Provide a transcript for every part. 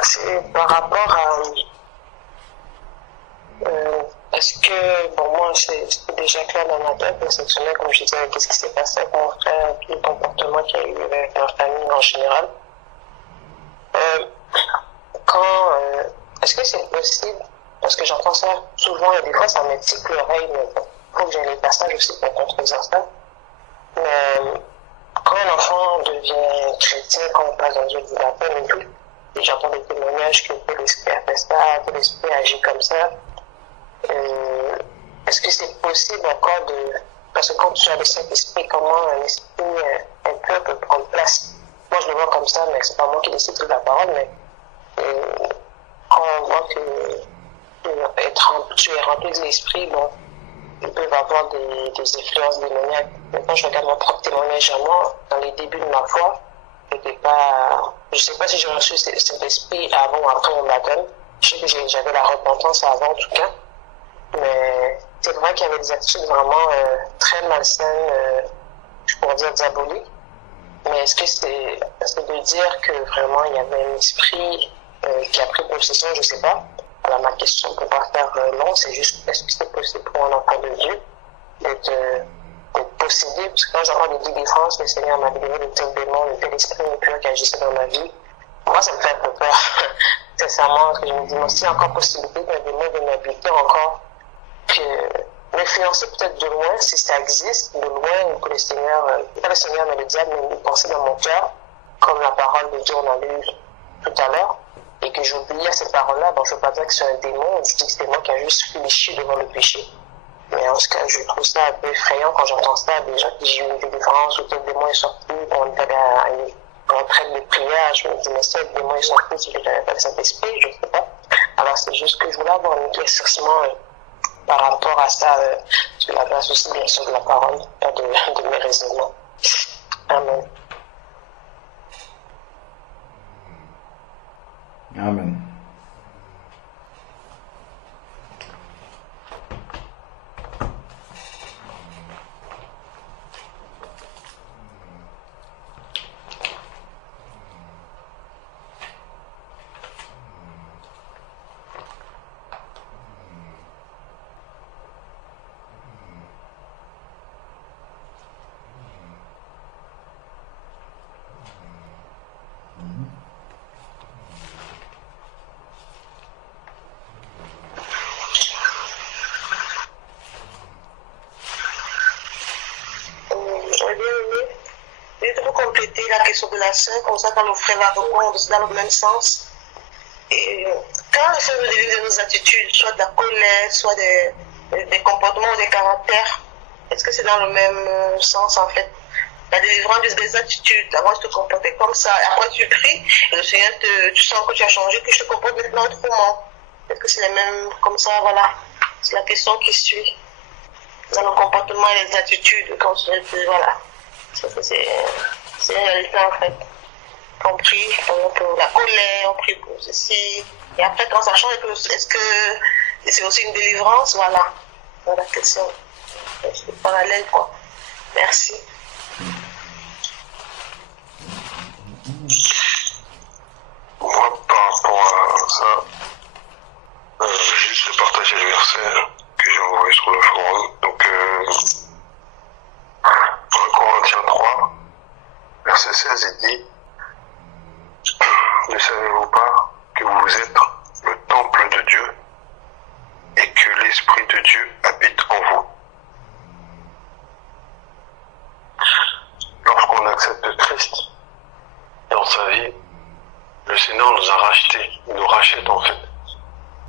c'est par rapport à est-ce que, bon, moi, c'est déjà clair dans ma tête, mais c'est que, comme je disais, qu'est-ce qui s'est passé avec mon frère, puis le comportement qu'il y a eu avec leur famille en général. Quand, est-ce que c'est possible, parce que j'entends ça souvent et des fois ça me tique l'oreille, mais bon, faut que j'ai les passages aussi pour contredire ça. Mais quand un enfant devient chrétien, quand on passe dans une vie d'appel et tout, et j'entends des témoignages que tel esprit a fait ça, tel esprit agit comme ça, est-ce que c'est possible encore de... Parce que quand tu as le Saint-Esprit, comment un esprit impur peut prendre place? Moi, je le vois comme ça, mais c'est pas moi qui décide de la parole, mais quand on voit que tu es rempli de l'esprit, bon, ils peuvent avoir des influences démoniaques. Mais quand je regarde mon propre témoignage à moi, dans les débuts de ma foi, je sais pas si j'ai reçu cet esprit avant ou après mon baptême. Je sais que j'avais la repentance avant, en tout cas. Mais c'est vrai qu'il y avait des attitudes vraiment très malsaines, je pourrais dire diaboliques. Mais est-ce que c'est de dire que vraiment il y avait un esprit qui a pris possession, je sais pas. Alors ma question pour pas faire long, c'est juste est-ce que c'est possible pour un enfant de Dieu d'être possédé? Parce que quand j'entends des délivrances, le Seigneur m'a délivré de tel démon, de tel esprit impur qui agissait dans ma vie. Moi, ça me fait un peu peur. Sincèrement, que je me dis, moi, s'il y a encore possibilité qu'un démon de m'habiter encore, que m'influencer peut-être de loin, si ça existe, de loin, ou que le Seigneur, pas le Seigneur, mais le diable m'a mis penser dans mon cœur, comme la parole de Dieu, on a lu tout à l'heure, et que j'oublie à cette parole-là, bon, je ne veux pas dire que c'est un démon, je dis que c'est moi qui a juste fléchi devant le péché. Mais en ce cas, je trouve ça un peu effrayant quand j'entends ça, des gens qui j'ai eu une délivrance, ou tel démon est sorti, on est allé à une retraite de prière, je me dis, mais si le démon est sorti, si je n'avais pas le Saint-Esprit, je ne sais pas. Alors c'est juste que je voulais avoir un éclaircissement par rapport à ça, sur la base aussi bien sûr de la parole, de mes raisonnements. Amen. Amen. Compléter la question de la sœur, comme ça quand le frère va répondre dans le même sens. Et quand le frère nous délivre de nos attitudes, soit de la colère, soit des comportements ou des caractères, est-ce que c'est dans le même sens en fait? La délivrance des attitudes, avant de te comporter comme ça, après tu pries, et le Seigneur tu sens que tu as changé, que je te comporte maintenant autrement. Est-ce que c'est les mêmes comme ça, voilà. C'est la question qui suit. Dans le comportement et les attitudes, quand voilà. C'est une réalité en fait. On prie pour la colère, on prie pour ceci. Et après, quand ça change, est-ce que c'est aussi une délivrance? Voilà. Voilà la question. C'est parallèle, quoi. Merci. Moi, par rapport à ça, juste partager le verset que j'ai envoyé sur le forum. Donc, 1 Corinthiens 3, verset 16, il dit: ne savez-vous pas que vous êtes le temple de Dieu et que l'Esprit de Dieu habite en vous? Lorsqu'on accepte Christ dans sa vie, le Seigneur nous a rachetés, il nous rachète en fait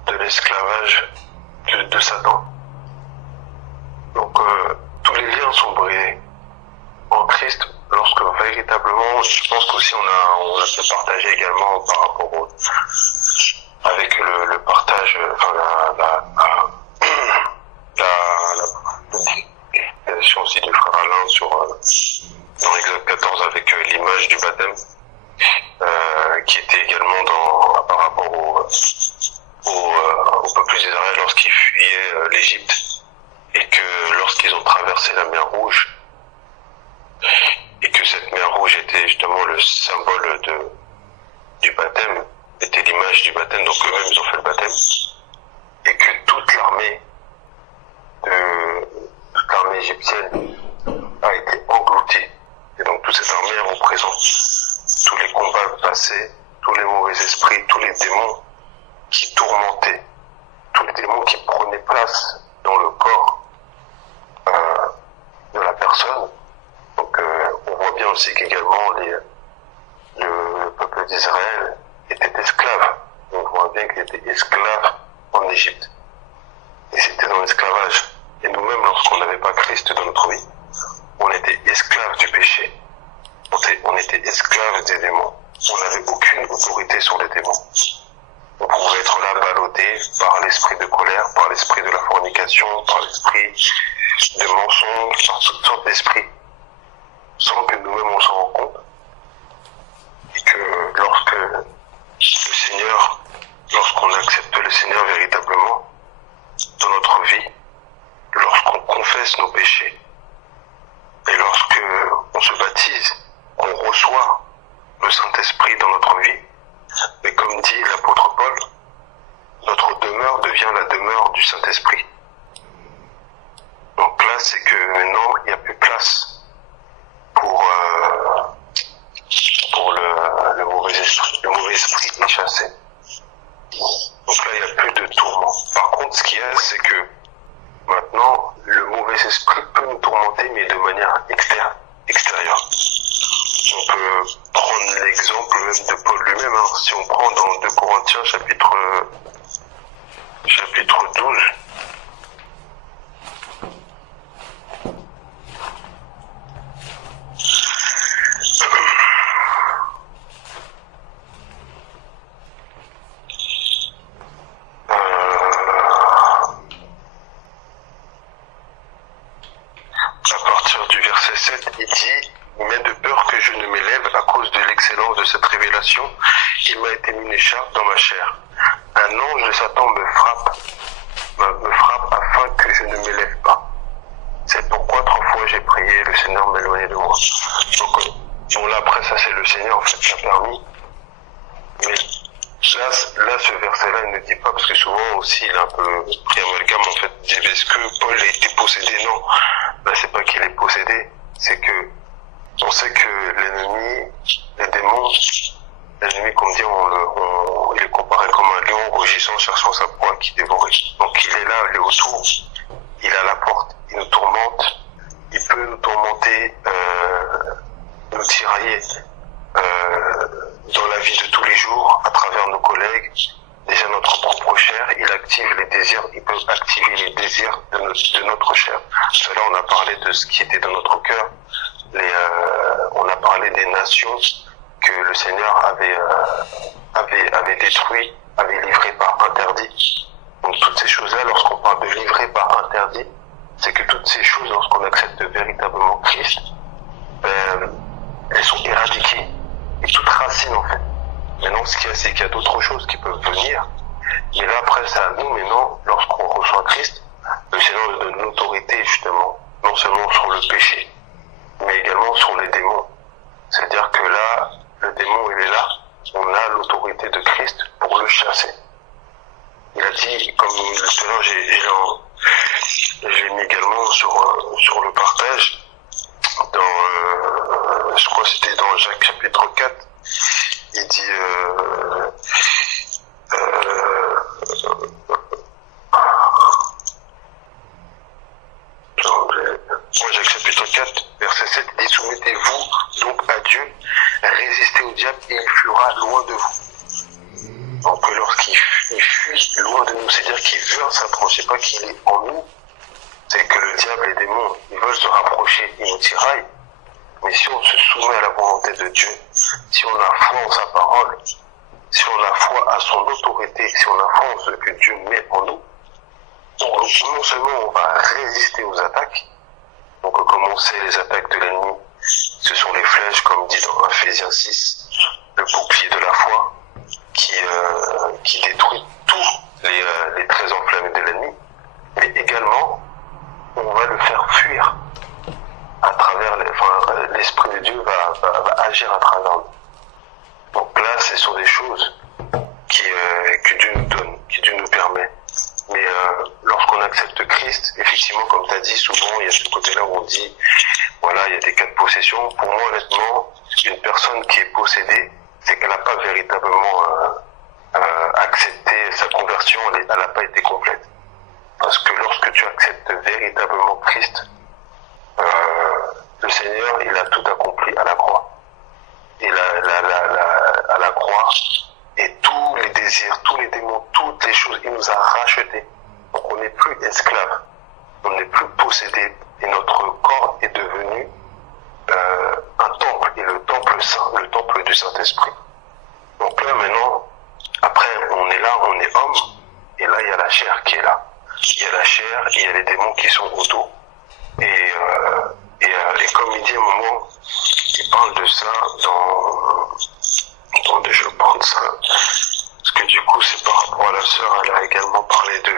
de l'esclavage de Satan. Donc tous les liens sont brisés en Christ lorsque véritablement, je pense qu'aussi on a fait partager également par rapport avec le partage, enfin la aussi du frère Alain sur dans Exode 14 avec l'image du baptême, qui était également par rapport au peuple d'Israël lorsqu'ils fuyaient l'Égypte, et que lorsqu'ils ont traversé la mer Rouge, et que cette mer Rouge était justement le symbole du baptême, était l'image l'image du baptême, donc eux-mêmes ils ont fait le baptême, et que toute l'armée égyptienne a été engloutie. Et donc toute cette armée représente tous les combats passés, tous les mauvais esprits, tous les démons qui tourmentaient, tous les démons qui prenaient place dans le corps de la personne. Donc on voit bien aussi qu'également le peuple d'Israël était esclave. On voit bien qu'il était esclave en Égypte. Et c'était dans l'esclavage. Et nous-mêmes, lorsqu'on n'avait pas Christ dans notre vie, on était esclave du péché. On était esclave des démons. On n'avait aucune autorité sur les démons. On pouvait être là ballotté par l'esprit de colère, par l'esprit de la fornication, par l'esprit de mensonge, par toutes sortes d'esprits, sans que nous-mêmes on s'en rende compte. Et que lorsqu'on accepte le Seigneur véritablement dans notre vie, lorsqu'on confesse nos péchés, et lorsque on se baptise, on reçoit le Saint-Esprit dans notre vie, mais comme dit l'apôtre Paul, notre demeure devient la demeure du Saint-Esprit. Donc là, c'est que maintenant, il n'y a plus place pour le mauvais esprit. Le mauvais esprit est chassé. Donc là, il n'y a plus de tourment. Par contre, ce qu'il y a, c'est que maintenant, le mauvais esprit peut nous tourmenter, mais de manière extérieure. On peut prendre l'exemple même de Paul lui-même. Hein. Si on prend dans 2 Corinthiens, chapitre 12, à partir du verset 7, il dit « Mais de peur que je ne m'élève à cause de l'excellence de cette révélation, il m'a été mis une écharpe dans ma chair. Un ange de Satan me frappe afin que je ne m'élève pas. C'est pourquoi 3 fois j'ai prié, le Seigneur m'éloignait de moi. » Donc, bon là après ça c'est le Seigneur en fait qui a permis. Mais là ce verset-là il ne dit pas, parce que souvent aussi il a un peu pris amalgame en fait. Il dit est-ce que Paul a été possédé? Non. Là c'est pas qu'il est possédé, c'est que on sait que l'ennemi, les démons, l'ennemi comme dit, il est comparé comme un lion rugissant cherchant sa proie qui dévore. Donc il est là, il est autour, il est à la porte, il nous tourmente, il peut nous tourmenter, nous tirailler dans la vie de tous les jours, à travers nos collègues, déjà notre propre chair, il active les désirs, il peut activer les désirs de notre chair. Cela on a parlé de ce qui était dans notre cœur. On a parlé des nations que le Seigneur avait détruites, avait livrées par interdit. Donc toutes ces choses-là, lorsqu'on parle de livrer par interdit, c'est que toutes ces choses, lorsqu'on accepte véritablement Christ, elles sont éradiquées. Et toute racine en fait. Maintenant ce qu'il y a, c'est qu'il y a d'autres choses qui peuvent venir. Mais là après c'est à nous maintenant, lorsqu'on reçoit Christ, le Seigneur nous donne l'autorité justement, non seulement sur le péché, mais également sur les démons. C'est-à-dire que là, le démon il est là, on a l'autorité de Christ pour le chasser. Il a dit, comme tout à l'heure j'ai mis également sur le partage, je crois que c'était dans Jacques chapitre 4, il dit Jacques chapitre 4, verset 7, il dit soumettez-vous donc à Dieu, résistez au diable et il fuira loin de vous. Donc lorsqu'il fuit loin de nous, c'est-à-dire qu'il veut s'approcher, pas qu'il est en nous, c'est que le diable et les démons, ils veulent se rapprocher, ils nous tiraillent. Mais si on se soumet à la volonté de Dieu, si on a foi en sa parole, si on a foi à son autorité, si on a foi en ce que Dieu met en nous, non seulement on va résister aux attaques, donc comme on sait les attaques de l'ennemi, ce sont les flèches, comme dit dans Ephésiens 6, le bouclier de la foi, qui détruit tous les traits enflammés de l'ennemi, mais également, on va le faire fuir à travers l'Esprit de Dieu va agir à travers nous. Donc là, ce sont des choses dit souvent, il y a ce côté-là où on dit, voilà, il y a des cas de possession. Pour moi, honnêtement, une personne qui est possédée, c'est qu'elle n'a pas véritablement accepté sa conversion, elle n'a pas été complète. Parce que lorsque tu acceptes véritablement Christ, le Seigneur, il a tout accompli à la croix. Et à la croix, et tous les désirs, tous les démons, toutes les choses, il nous a rachetés. Donc on n'est plus esclave, on n'est plus possédé, et notre corps est devenu un temple, et le temple saint, le temple du Saint-Esprit. Donc là maintenant, après on est là, on est homme, et là il y a la chair qui est là. Il y a la chair, et il y a les démons qui sont autour. Et comme il dit à un moment, il parle de ça attendez, je vais prendre ça. Parce que du coup, c'est par rapport à la sœur, elle a également parlé de...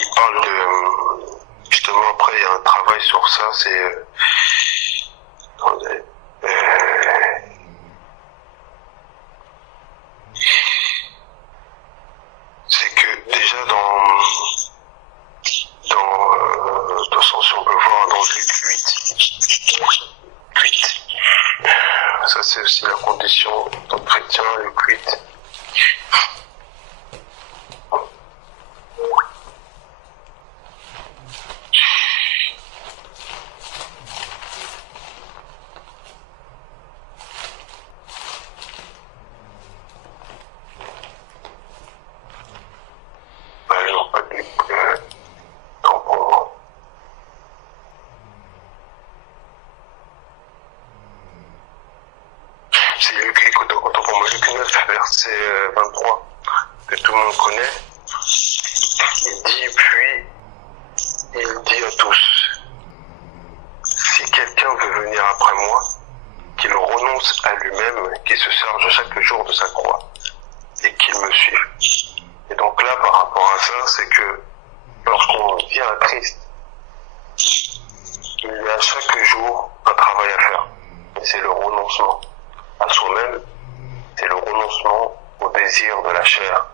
Il parle de... Justement, après, il y a un travail sur ça, c'est... Attendez. C'est que déjà de toute façon, si on peut voir dans Luc 8, ça c'est aussi la condition d'un chrétien, Luc 8. C'est Luc, écoute, autant pour moi, Luc 9, verset 23, que tout le monde connaît. Il dit à tous, si quelqu'un veut venir après moi, qu'il renonce à lui-même, qu'il se charge chaque jour de sa croix, et qu'il me suive. Et donc là, par rapport à ça, c'est que lorsqu'on vient à Christ, il y a chaque jour un travail à faire. Et c'est le renoncement à soi-même, c'est le renoncement au désir de la chair,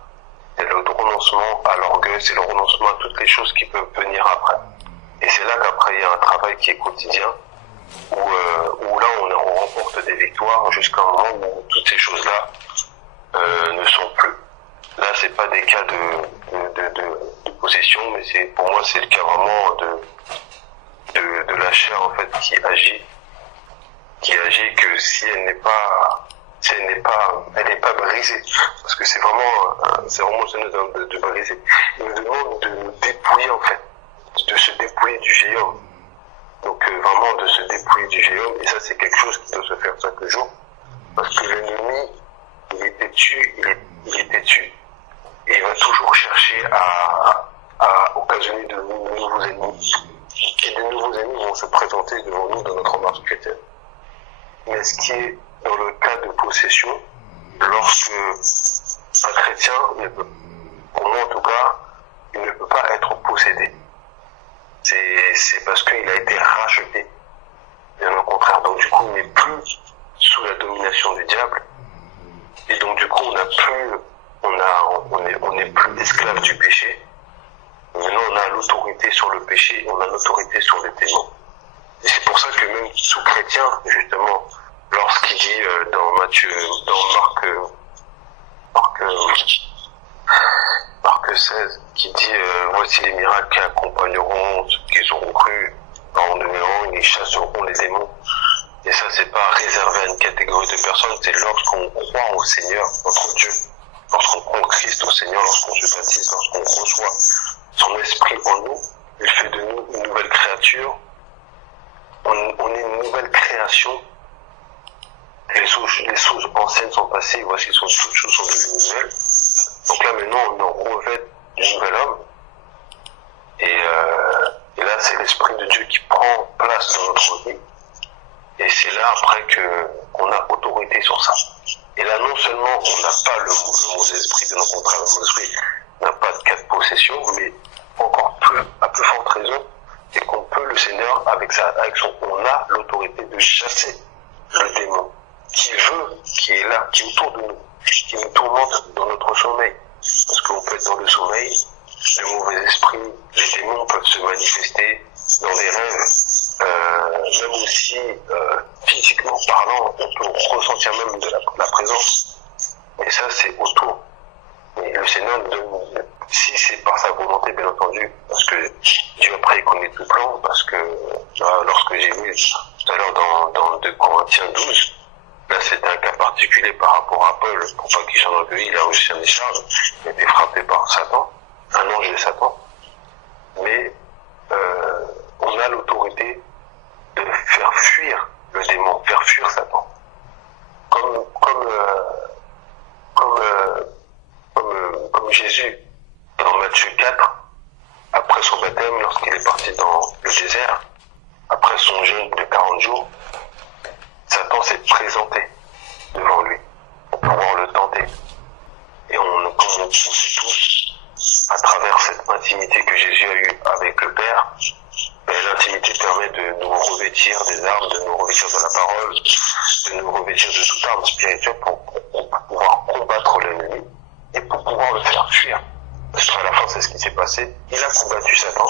c'est le renoncement à l'orgueil, c'est le renoncement à toutes les choses qui peuvent venir après. Et c'est là qu'après il y a un travail qui est quotidien, où là on remporte des victoires jusqu'à un moment où toutes ces choses-là ne sont plus. Là c'est pas des cas de possession, mais pour moi c'est le cas vraiment de la chair en fait qui agit que si elle n'est pas brisée, parce que c'est vraiment de briser. Il nous demande de nous dépouiller en fait, de se dépouiller du vieil homme. Donc vraiment de se dépouiller du vieil homme, et ça c'est quelque chose qui doit se faire chaque jour, parce que l'ennemi il est têtu, et il va toujours chercher à occasionner de nouveaux ennemis. Et de nouveaux ennemis vont se présenter devant nous dans notre marche chrétienne. Mais ce qui est dans le cas de possession, lorsque un chrétien, pour moi en tout cas, il ne peut pas être possédé. C'est parce qu'il a été racheté. Bien au contraire. Donc du coup, on n'est plus sous la domination du diable. Et donc du coup, on n'est plus esclave du péché. Maintenant, on a l'autorité sur le péché, on a l'autorité sur les démons. Et c'est pour ça que même sous chrétien, justement, lorsqu'il dit dans Marc 16, qui dit voici les miracles qui accompagneront ceux qui auront cru, en demeurant, ils chasseront les démons. Et ça, c'est pas réservé à une catégorie de personnes, c'est lorsqu'on croit au Seigneur, notre Dieu, lorsqu'on croit au Christ, au Seigneur, lorsqu'on se baptise, lorsqu'on reçoit son esprit en nous, il fait de nous une nouvelle créature. On est une nouvelle création. Les choses anciennes sont passées, voici toutes choses sont devenues nouvelles. Donc là maintenant on nous revêt du nouvel homme. Et là c'est l'Esprit de Dieu qui prend place dans notre vie. Et c'est là après qu'on a autorité sur ça. Et là non seulement on n'a pas le mauvais esprit, de notre contraire, le mauvais esprit, n'a pas de cas de possession, mais encore plus, à plus forte raison, et qu'on peut, le Seigneur, on a l'autorité de chasser le démon qui veut, qui est là, qui est autour de nous, qui nous tourmente dans notre sommeil. Parce qu'on peut être dans le sommeil, le mauvais esprit, les démons peuvent se manifester dans les rêves, même aussi physiquement parlant, on peut ressentir même de la présence. Et ça, c'est autour. Et le Seigneur, si c'est par sa volonté, bien entendu, parce que Dieu après il connaît tout le plan, parce que lorsque j'ai lu tout à l'heure dans 2 Corinthiens 12, là c'était un cas particulier par rapport à Paul, pour pas qu'il s'en orgueille, il a reçu un décharge, il a été frappé par Satan, un ange de Satan. Mais on a l'autorité de faire fuir le démon, faire fuir Satan. Comme Jésus, dans Matthieu 4, après son baptême, lorsqu'il est parti dans le désert, après son jeûne de 40 jours, Satan s'est présenté devant lui pour pouvoir le tenter. Et comme on sait tous, à travers cette intimité que Jésus a eue avec le Père, l'intimité permet de nous revêtir des armes, de nous revêtir de la parole, de nous revêtir de toute arme spirituelle pour pouvoir combattre l'ennemi et pour pouvoir le faire fuir. Parce qu'à la fin, c'est ce qui s'est passé. Il a combattu Satan,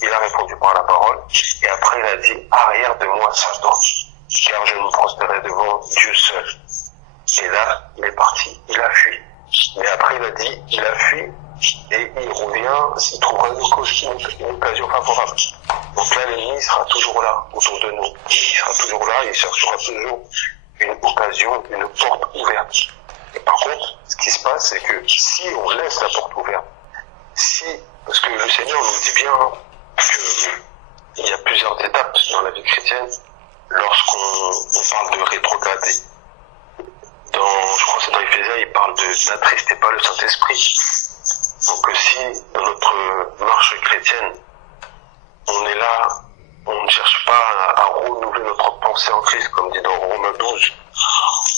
il a répondu par la parole, et après il a dit « Arrière de moi, Satan, car je me prosternerai devant Dieu seul. » Et là, il est parti, il a fui. Mais après, il a dit « Il a fui, et il revient s'il trouvera une occasion favorable. » Donc là, l'ennemi sera toujours là, autour de nous. Il sera toujours là, il cherchera toujours une occasion, une porte ouverte. Et par contre, ce qui se passe, c'est que si on laisse la porte ouverte, parce que le Seigneur nous dit bien qu'il y a plusieurs étapes dans la vie chrétienne lorsqu'on parle de rétrograder. Je crois que c'est dans Éphésiens, il parle de n'attristez pas le Saint-Esprit. Donc si dans notre marche chrétienne, on est là, on ne cherche pas à renouveler notre pensée en Christ, comme dit dans Romains 12,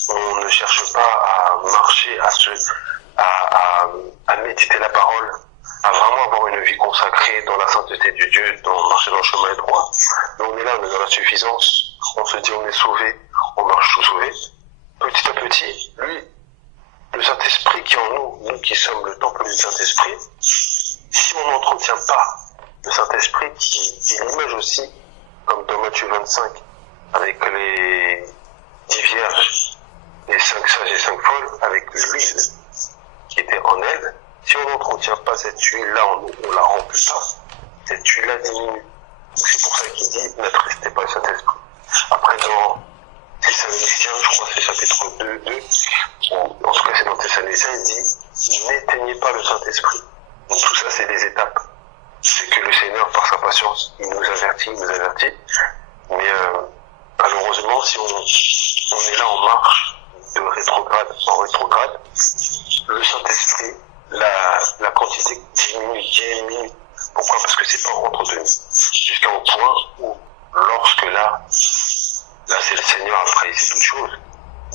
on ne cherche pas à marcher, à méditer la parole, à vraiment avoir une vie consacrée dans la sainteté de Dieu, marcher dans le chemin étroit. Mais on est là, on est dans la suffisance, on se dit on est sauvé, on marche tout sauvé. Petit à petit, lui, le Saint-Esprit qui est en nous, nous qui sommes le temple du Saint-Esprit, si on n'entretient pas le Saint-Esprit qui est l'image aussi, comme dans Matthieu 25, avec les 10 vierges, les 5 sages et 5 folles, avec l'huile qui était en elles, si on n'entretient pas cette huile-là, on la remplit pas, cette huile-là diminue. C'est pour ça qu'il dit, n'attristez pas le Saint-Esprit. Après, dans Thessaloniciens, je crois que c'est chapitre 2, en tout cas c'est dans Thessaloniciens, il dit, n'éteignez pas le Saint-Esprit. Donc tout ça, c'est des étapes. C'est que le Seigneur, par sa patience, il nous avertit, mais malheureusement, si on est là en marche de rétrograde en rétrograde, le Saint-Esprit, la quantité diminue. Pourquoi? Parce que c'est pas entre deux. Jusqu'au point où, lorsque là c'est le Seigneur après, c'est toute chose,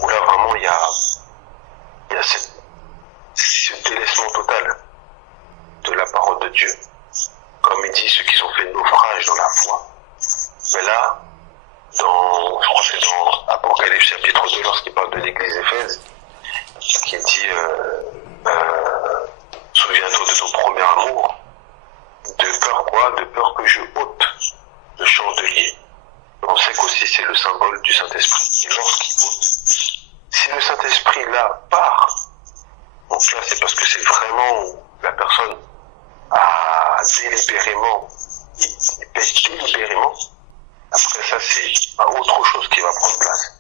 où là vraiment il y a ce délaissement total de la parole de Dieu. Comme il dit, ceux qui ont fait naufrage dans la foi. Mais là, je crois que c'est dans Apocalypse chapitre 2, lorsqu'il parle de l'église d'Éphèse, qui dit souviens-toi de ton premier amour, de peur quoi? De peur que je ôte le chandelier. On sait qu'aussi c'est le symbole du Saint-Esprit. Et lorsqu'il ôte, si le Saint-Esprit là part, donc là c'est parce que c'est vraiment la personne a délibérément, il pêche délibérément. Après ça, c'est autre chose qui va prendre place.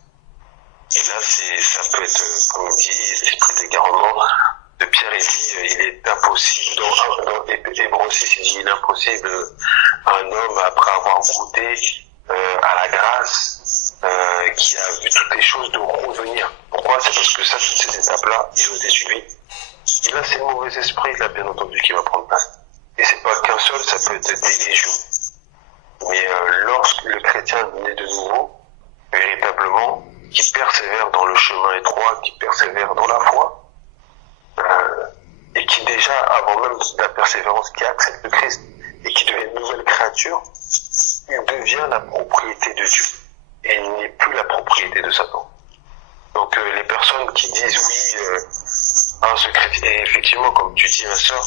Et là, ça peut être, comme il dit, l'esprit d'égarement de Pierre, il dit, il est impossible, dans Hébreux 6, il dit, il est impossible à un homme, après avoir goûté à la grâce, qui a vu toutes les choses, de revenir. Pourquoi? C'est parce que ça, toutes ces étapes-là, ils ont été suivies. Et là, c'est le mauvais esprit, là, bien entendu, qui va prendre place. Et c'est pas qu'un seul, ça peut être des légions. Mais lorsque le chrétien naît de nouveau, véritablement, qui persévère dans le chemin étroit, qui persévère dans la foi, et qui déjà, avant même la persévérance, qui accepte le Christ et qui devient une nouvelle créature, il devient la propriété de Dieu. Et il n'est plus la propriété de Satan. Donc les personnes qui disent oui, ce chrétien, et effectivement, comme tu dis, ma sœur,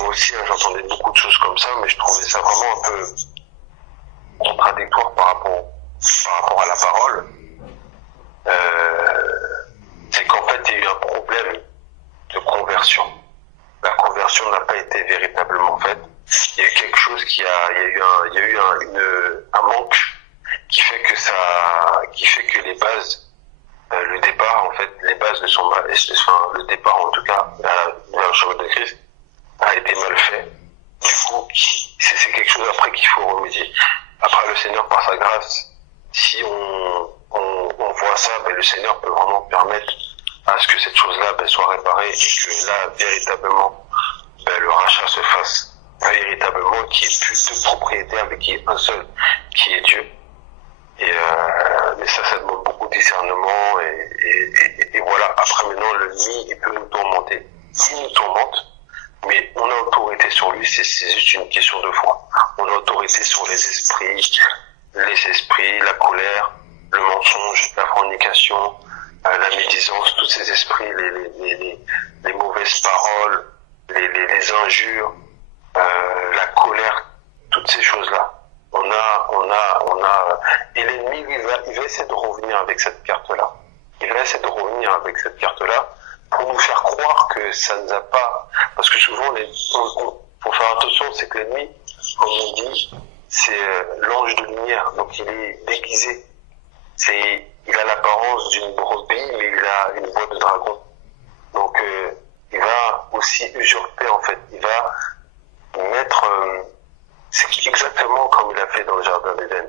moi aussi j'entendais beaucoup de choses comme ça, mais je trouvais ça vraiment un peu contradictoire par rapport à la parole. C'est qu'en fait il y a eu un problème de conversion. La conversion n'a pas été véritablement faite. Il y a eu quelque chose il y a eu un manque qui fait que les bases, le départ en fait, les bases ne sont mal, le départ en tout cas vers le chemin de Christ a été mal fait. Du coup, c'est quelque chose après qu'il faut remédier. Après, le Seigneur par sa grâce, si on voit ça, le Seigneur peut vraiment permettre à ce que cette chose-là soit réparée et que là véritablement le rachat se fasse véritablement, qu'il n'y ait plus de propriétaire mais qu'il y ait un seul qui est Dieu. Mais ça demande beaucoup de discernement et voilà. Après maintenant l'ennemi il peut nous tourmenter, il nous tourmente, mais on a autorité sur lui, c'est juste une question de foi. On a autorité sur les esprits, la colère, le mensonge, la fornication, la médisance, tous ces esprits, les mauvaises paroles, les injures, la colère, toutes ces choses-là. Et l'ennemi, il va essayer de revenir avec cette carte-là. Il va essayer de revenir avec cette carte-là pour nous faire croire que ça ne nous a pas, parce que souvent, faut faire attention, c'est que l'ennemi, comme on dit, c'est l'ange de lumière, donc il est déguisé. Il a l'apparence d'une brebis, mais il a une voix de dragon. Donc, il va aussi usurper, en fait. Il va mettre, c'est exactement comme il a fait dans le jardin d'Éden.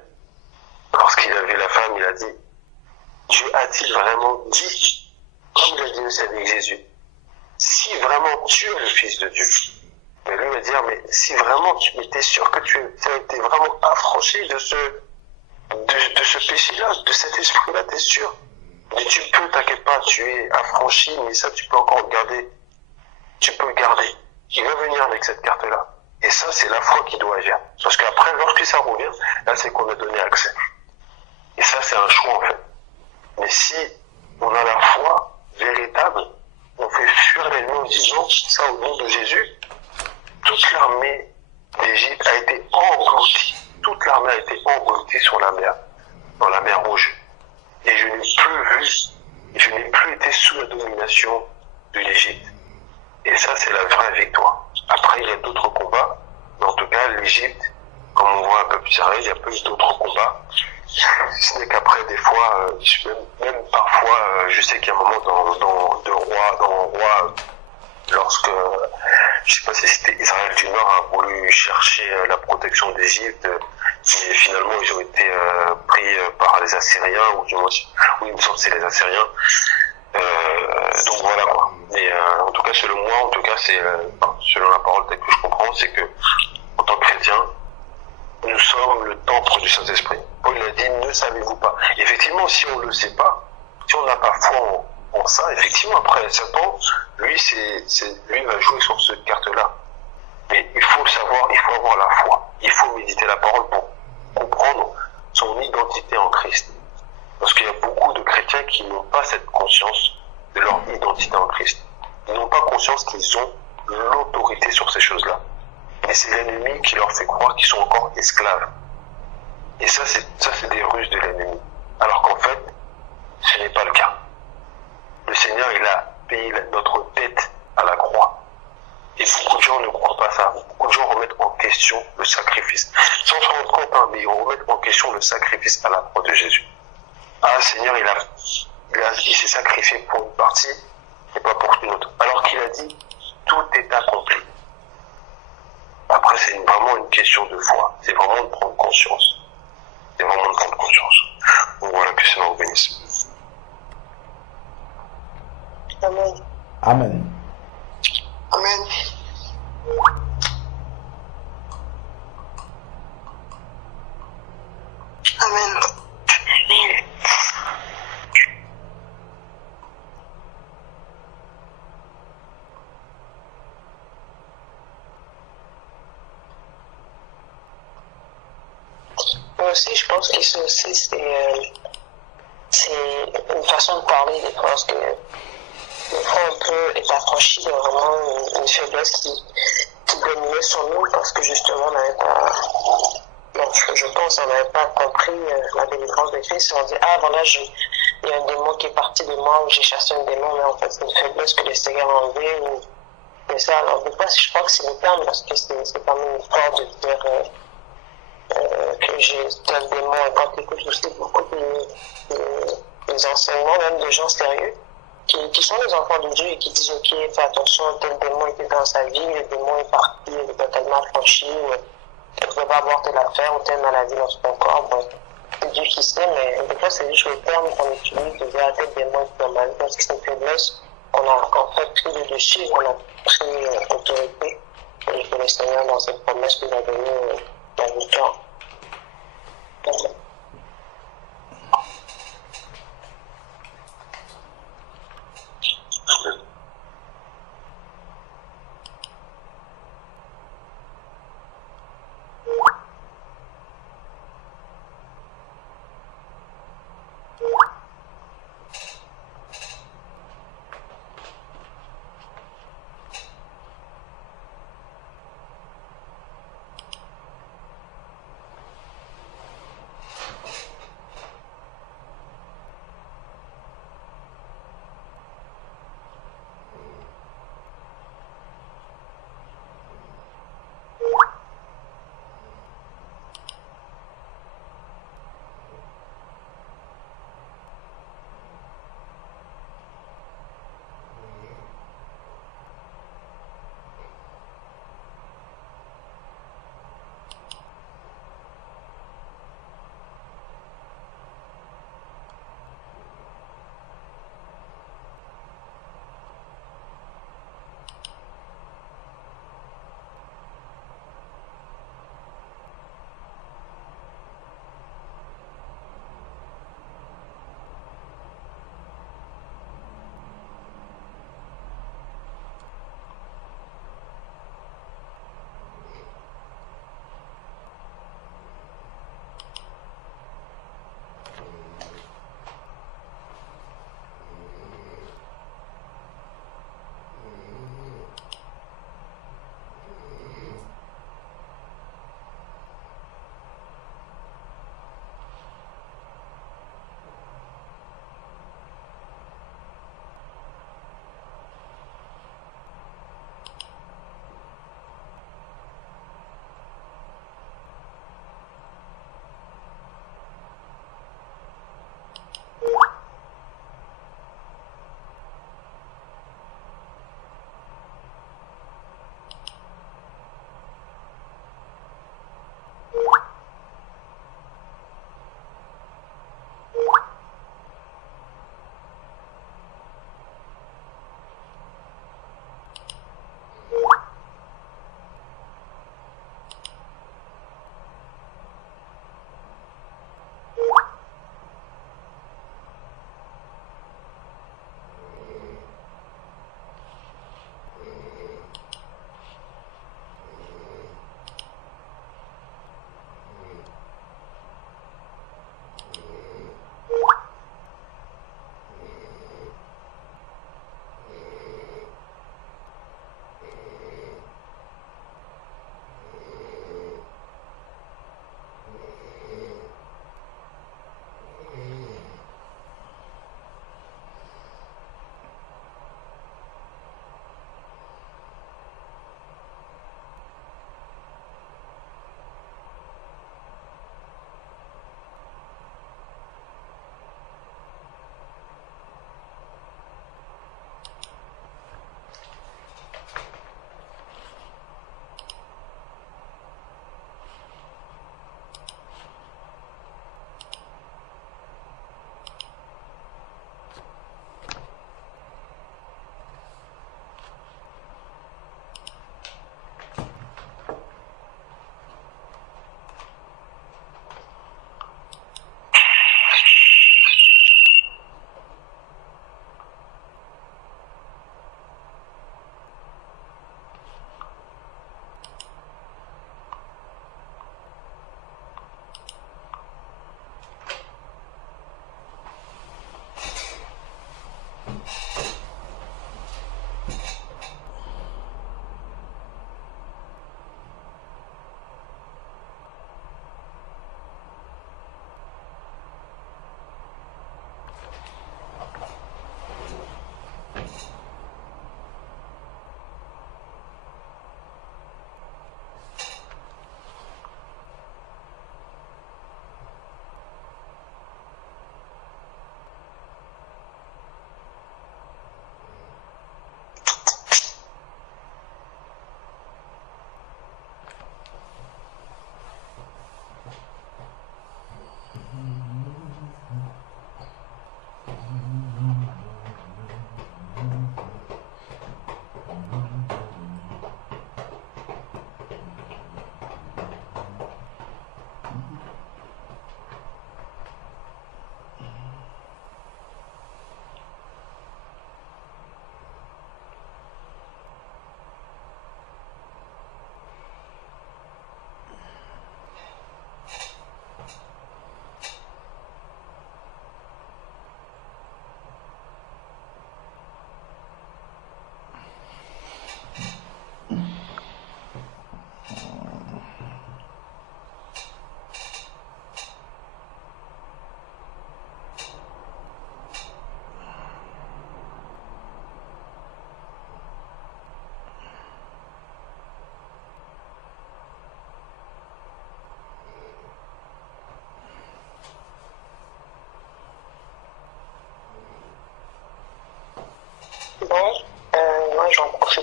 Lorsqu'il a vu la femme, il a dit, Dieu a-t-il vraiment dit, comme il a dit aussi avec Jésus, si vraiment tu es le Fils de Dieu? Mais lui va dire, mais si vraiment tu étais sûr que tu as été vraiment affranchi de ce péché-là, de cet esprit-là, t'es sûr? Mais tu peux, t'inquiète pas, tu es affranchi, mais ça tu peux encore le garder. Tu peux le garder. Il va venir avec cette carte-là. Et ça, c'est la foi qui doit agir. Parce qu'après, lorsque ça revient, là, c'est qu'on a donné accès. Et ça, c'est un choix, en fait. Mais si on a la foi véritable, on fait fuir l'ennemi en disant, ça, au nom de Jésus, toute l'armée d'Égypte a été engloutie. Toute l'armée a été engloutie sur la mer, dans la mer Rouge. Et je n'ai plus été sous la domination de l'Égypte. Et ça, c'est la vraie victoire. Après, il y a d'autres combats. Mais en tout cas, l'Égypte, comme on voit un peu plus sérieux, il y a plus d'autres combats. Si ce n'est qu'après, des fois, même parfois, je sais qu'il y a un moment dans Roi, lorsque, je sais pas si c'était Israël du Nord a voulu chercher la protection d'Égypte, mais finalement, ils ont été pris par les Assyriens, ou du moins, oui, il me semble que c'est les Assyriens. Donc voilà quoi. Mais en tout cas, selon moi, en tout cas, c'est selon la parole telle que je comprends, c'est que en tant que chrétien, nous sommes le temple du Saint-Esprit. Paul a dit, ne savez-vous pas? Et effectivement, si on ne le sait pas, si on n'a pas foi en ça, effectivement, après Satan, lui va jouer sur cette carte-là. Mais il faut le savoir, il faut avoir la foi, il faut méditer la parole pour comprendre son identité en Christ. Parce qu'il y a beaucoup de chrétiens qui n'ont pas cette conscience de leur identité en Christ. Ils n'ont pas conscience qu'ils ont l'autorité sur ces choses-là. Et c'est l'ennemi qui leur fait croire qu'ils sont encore esclaves. Et ça, c'est des ruses de l'ennemi. Alors qu'en fait, ce n'est pas le cas. Le Seigneur, il a payé notre dette à la croix. Et beaucoup de gens ne croient pas ça. Beaucoup de gens remettent en question le sacrifice. Sans se rendre compte, mais ils remettent en question le sacrifice à la croix de Jésus. Ah, le Seigneur, il s'est sacrifié pour une partie et pas pour une autre. Alors qu'il a dit, tout est accompli. Après, c'est vraiment une question de foi. C'est vraiment de prendre conscience. C'est vraiment de prendre conscience. Donc voilà, que le Seigneur vous bénisse. Amen. Amen. Amen. Amen. Amen. aussi, je pense que ça aussi, c'est une façon de parler des fois, parce que des fois on peut être affranchi de vraiment une faiblesse qui dominait sur nous, parce que justement on n'avait pas, bon, je pense, on n'avait pas compris la délivrance de Christ. On dit, ah voilà, il y a un démon qui est parti de moi, ou j'ai chassé un démon, mais en fait c'est une faiblesse que le Seigneur a enlevée, ou mais ça, alors des fois je crois que c'est le terme, parce que c'est quand même fort de dire que j'ai tel démon, et quand tu écoutes aussi beaucoup des enseignements, même de gens sérieux, qui sont les enfants de Dieu et qui disent, ok, fais attention, tel démon était dans sa vie, le démon est parti, il est totalement affranchi, tu ne peux pas avoir telle affaire ou telle maladie dans ton corps. Bon, c'est Dieu qui sait, mais des fois, c'est juste le terme qu'on utilise de dire à tel démon est normal, parce que c'est une faiblesse qu'on a en fait pris le dessus, qu'on a pris autorité, et que le Seigneur, dans cette promesse, nous a donné la victoire.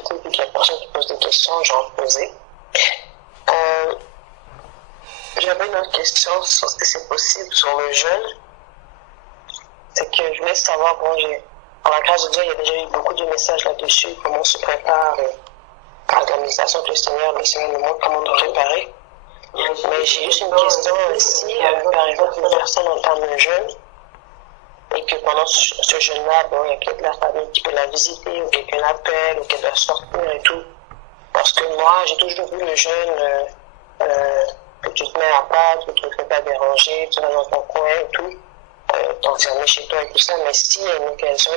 profiter vu qu'il y a personne qui pose des questions, j'en posais. J'avais une autre question sur ce que c'est possible sur le jeûne. C'est que je voulais savoir, bon, par la grâce de Dieu, il y a déjà eu beaucoup de messages là-dessus, comment on se prépare à l'administration que le Seigneur nous montre comment nous préparer. Mais j'ai juste une question, si par exemple une personne entame un jeûne, et que pendant ce jeûne-là, bon, il y a quelqu'un de la famille qui peut la visiter, ou quelqu'un l'appelle, ou qu'elle doit sortir et tout. Parce que moi, j'ai toujours vu le jeûne, que tu te mets à part, que tu ne te fais pas déranger, tu vas dans ton coin et tout, t'enfermer chez toi et tout ça. Mais s'il y a une occasion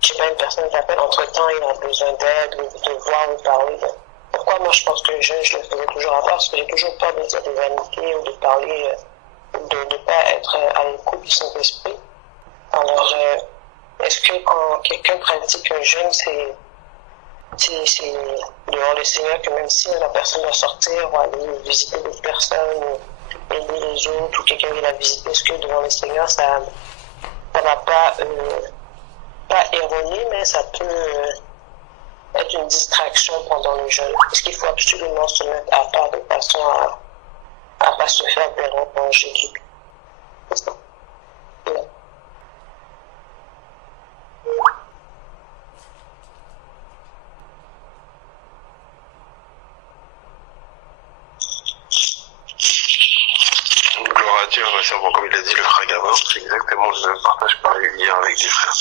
je sais pas, une personne t'appelle entre-temps, il a besoin d'aide, ou de te voir ou parler. Pourquoi moi je pense que le jeûne, je le faisais toujours à part, parce que j'ai toujours peur de dire des vanités ou de parler, de ne pas être à l'écoute du Saint-Esprit. Alors, est-ce que quand quelqu'un pratique un jeûne, c'est devant le Seigneur que même si la personne doit sortir ou aller visiter d'autres personnes ou aider les autres ou quelqu'un vient la visiter, est-ce que devant le Seigneur, ça va pas erroner, mais ça peut être une distraction pendant le jeûne? Est-ce qu'il faut absolument se mettre à part de façon à pas se faire déranger? C'est ça. Ouais. Gloire à Dieu, récemment, comme il a dit le frère Gabin, c'est exactement le même partage que j'ai eu hier avec des frères.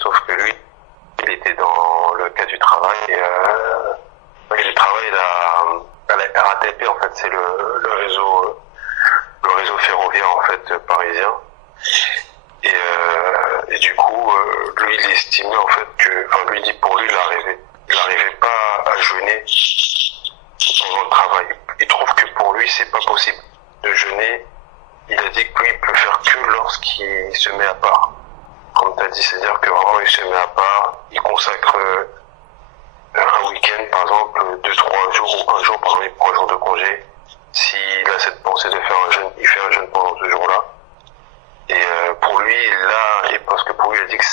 Sauf que lui, il était dans le cas du travail. Il travaille à la RATP, en fait, c'est le réseau ferroviaire en fait parisien. Et du coup, lui, il estimait en fait que, enfin, lui dit pour lui, il n'arrivait pas à jeûner pendant le travail. Il trouve que pour lui, c'est pas possible de jeûner. Il a dit que lui, il peut faire que lorsqu'il se met à part. Comme tu as dit, c'est-à-dire que vraiment, il se met à part, il consacre un week-end, par exemple, 2-3 jours ou un jour, par exemple, il prend un jour de congé. S'il a cette pensée de faire un jeûne, il fait un jeûne pendant ce jour-là. Et pour lui, là, et parce que pour lui, il a dit que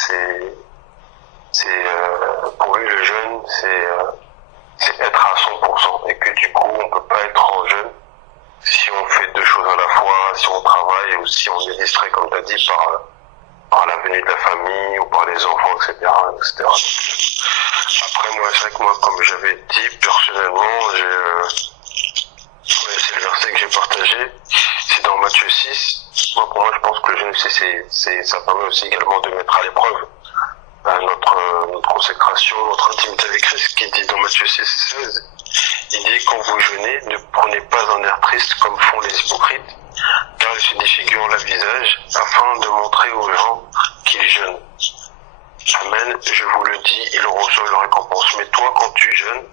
pour lui, le jeûne, c'est être à 100%. Et que du coup, on peut pas être en jeûne si on fait deux choses à la fois, si on travaille ou si on est distrait, comme tu as dit, par la venue de la famille ou par les enfants, etc. Après, moi, c'est vrai que moi, comme j'avais dit, personnellement, c'est le verset que j'ai partagé, c'est dans Matthieu 6. Moi, pour moi, je pense que le jeûne, ça permet aussi également de mettre à l'épreuve notre consécration, notre intimité avec Christ, qui dit dans Matthieu 6, 16, il dit, quand vous jeûnez, ne prenez pas un air triste comme font les hypocrites, car ils se défigurent le visage afin de montrer aux gens qu'ils jeûnent. Amen, je vous le dis, ils reçoivent leur récompense. Mais toi, quand tu jeûnes,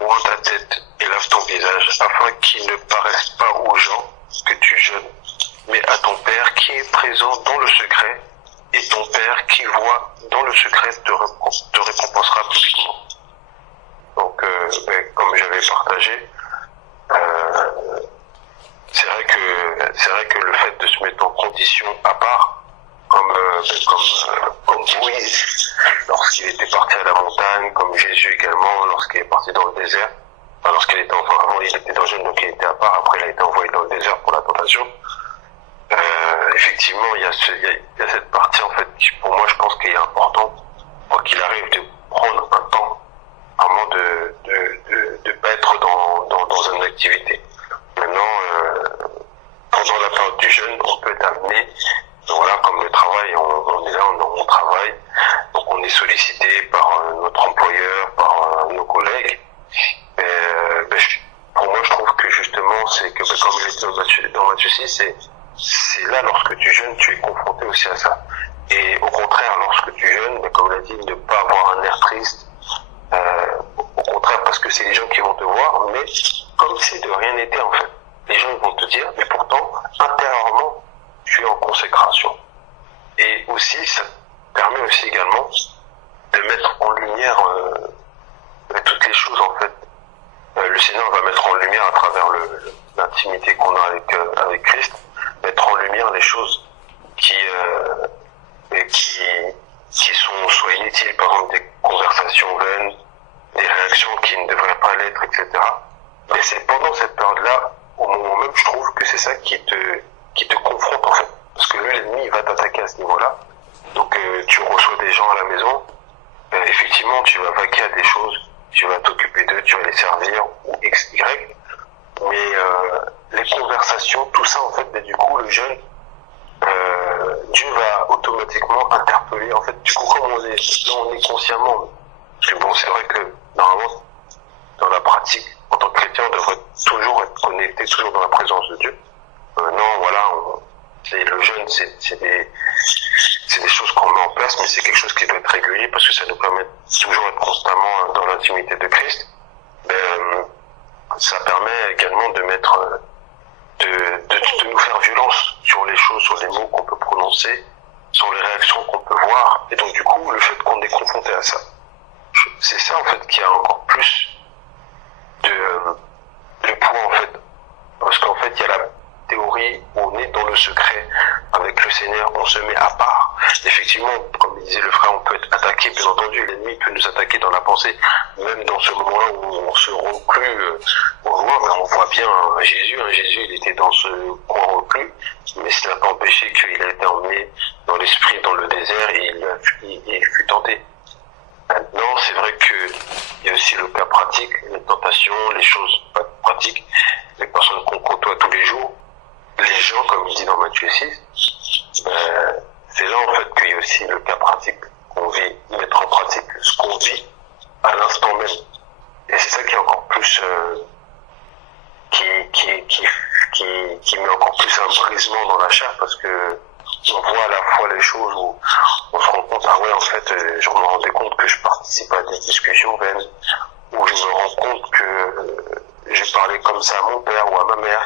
ouvre ta tête et lave ton visage, afin qu'il ne paraisse pas aux gens que tu jeûnes, mais à ton Père qui est présent dans le secret, et ton Père qui voit dans le secret te récompensera publiquement. Donc, comme j'avais partagé, c'est vrai que le fait de se mettre en condition à part, comme Moïse lorsqu'il était parti à la montagne, comme Jésus également lorsqu'il est parti dans le désert, enfin, lorsqu'il était enfant, avant il était dans le jeûne, donc il était à part, après il a été envoyé dans le désert pour la tentation. Effectivement, il y a cette partie en fait qui, pour moi, je pense qu'il est important, quoi qu'il arrive, de prendre un temps vraiment de pas être dans une activité. Maintenant, pendant la période du jeûne, on peut être amené, donc voilà, comme le travail, on est là, on travaille, donc on est sollicité par notre employeur, par nos collègues. Pour moi, je trouve que justement, c'est que comme il est dans Matthieu 6, c'est là, lorsque tu jeûnes, tu es confronté aussi à ça. Et au contraire, lorsque tu jeûnes, comme l'a dit, ne pas avoir un air triste. Au contraire, parce que c'est les gens qui vont te voir, mais comme si de rien n'était en fait. Les gens vont te dire, mais pourtant, intérieurement, tu es en consécration. Et aussi, ça permet aussi également de mettre en lumière toutes les choses en fait. Le Seigneur va mettre en lumière à travers l'intimité qu'on a avec Christ, mettre en lumière les choses qui sont soit inutiles, par exemple des conversations vaines, des réactions qui ne devraient pas l'être, etc. Mais c'est pendant cette période-là, au moment même, je trouve que c'est ça qui te confronte en fait. Parce que lui, l'ennemi, il va t'attaquer à ce niveau-là. Donc tu reçois des gens à la maison, effectivement, tu vas vaquer à des choses, tu vas t'occuper d'eux, tu vas les servir, ou X, Y. Mais les conversations, tout ça, en fait, mais du coup, le jeune, Dieu va automatiquement interpeller. En fait, du coup, comme on est consciemment, parce que bon, c'est vrai que normalement, dans la pratique, en tant que chrétien, on devrait toujours être connecté, toujours dans la présence de Dieu. Non, voilà, le jeûne, c'est des choses qu'on met en place, mais c'est quelque chose qui doit être régulier parce que ça nous permet de toujours être constamment dans l'intimité de Christ. Ça permet également de nous faire violence sur les choses, sur les mots qu'on peut prononcer, sur les réactions qu'on peut voir. Et donc du coup, le fait qu'on est confronté à ça, c'est ça en fait qui a encore plus de poids en fait. Parce qu'en fait, il y a la théorie où on est dans le secret avec le Seigneur, on se met à part. Effectivement, comme disait le frère, on peut être attaqué, bien entendu, l'ennemi peut nous attaquer dans la pensée, même dans ce moment-là où on se reclus au loin, mais on voit bien Jésus, il était dans ce coin reclus, mais cela n'a pas empêché qu'il a été emmené dans l'esprit, dans le désert, et il fut tenté. Maintenant, c'est vrai qu'il y a aussi le cas pratique, les tentations, les choses pratiques, les personnes qu'on côtoie tous les jours, les gens, comme il dit dans Matthieu 6, c'est là en fait qu'il y a aussi le cas pratique qu'on vit, mettre en pratique ce qu'on vit à l'instant même. Et c'est ça qui est encore plus, qui met encore plus un brisement dans la chair parce que on voit à la fois les choses où on se rend compte, ah ouais, en fait, je me rendais compte que je participe à des discussions vaines, où je me rends compte que j'ai parlé comme ça à mon père ou à ma mère,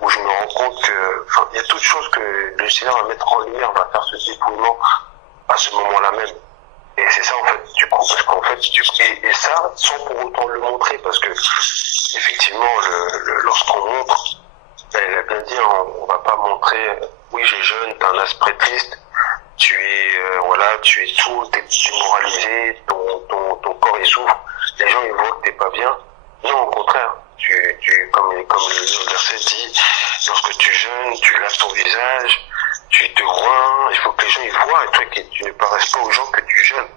où je me rends compte que, enfin, il y a toutes choses que le Seigneur va mettre en lumière, va faire ce dépouillement à ce moment-là même. Et c'est ça, en fait, du coup, parce qu'en fait, et ça, sans pour autant le montrer, parce que, effectivement, lorsqu'on montre, elle a bien dit, on va pas montrer, oui, j'ai jeune, t'as un aspect triste, tu es sourd, t'es démoralisé, ton corps il souffre, les gens ils voient que t'es pas bien. Non, au contraire, comme le verset dit, lorsque tu jeûnes, tu laves ton visage, tu te roins, il faut que les gens ils voient un truc et tu ne paraisses pas aux gens que tu jeûnes.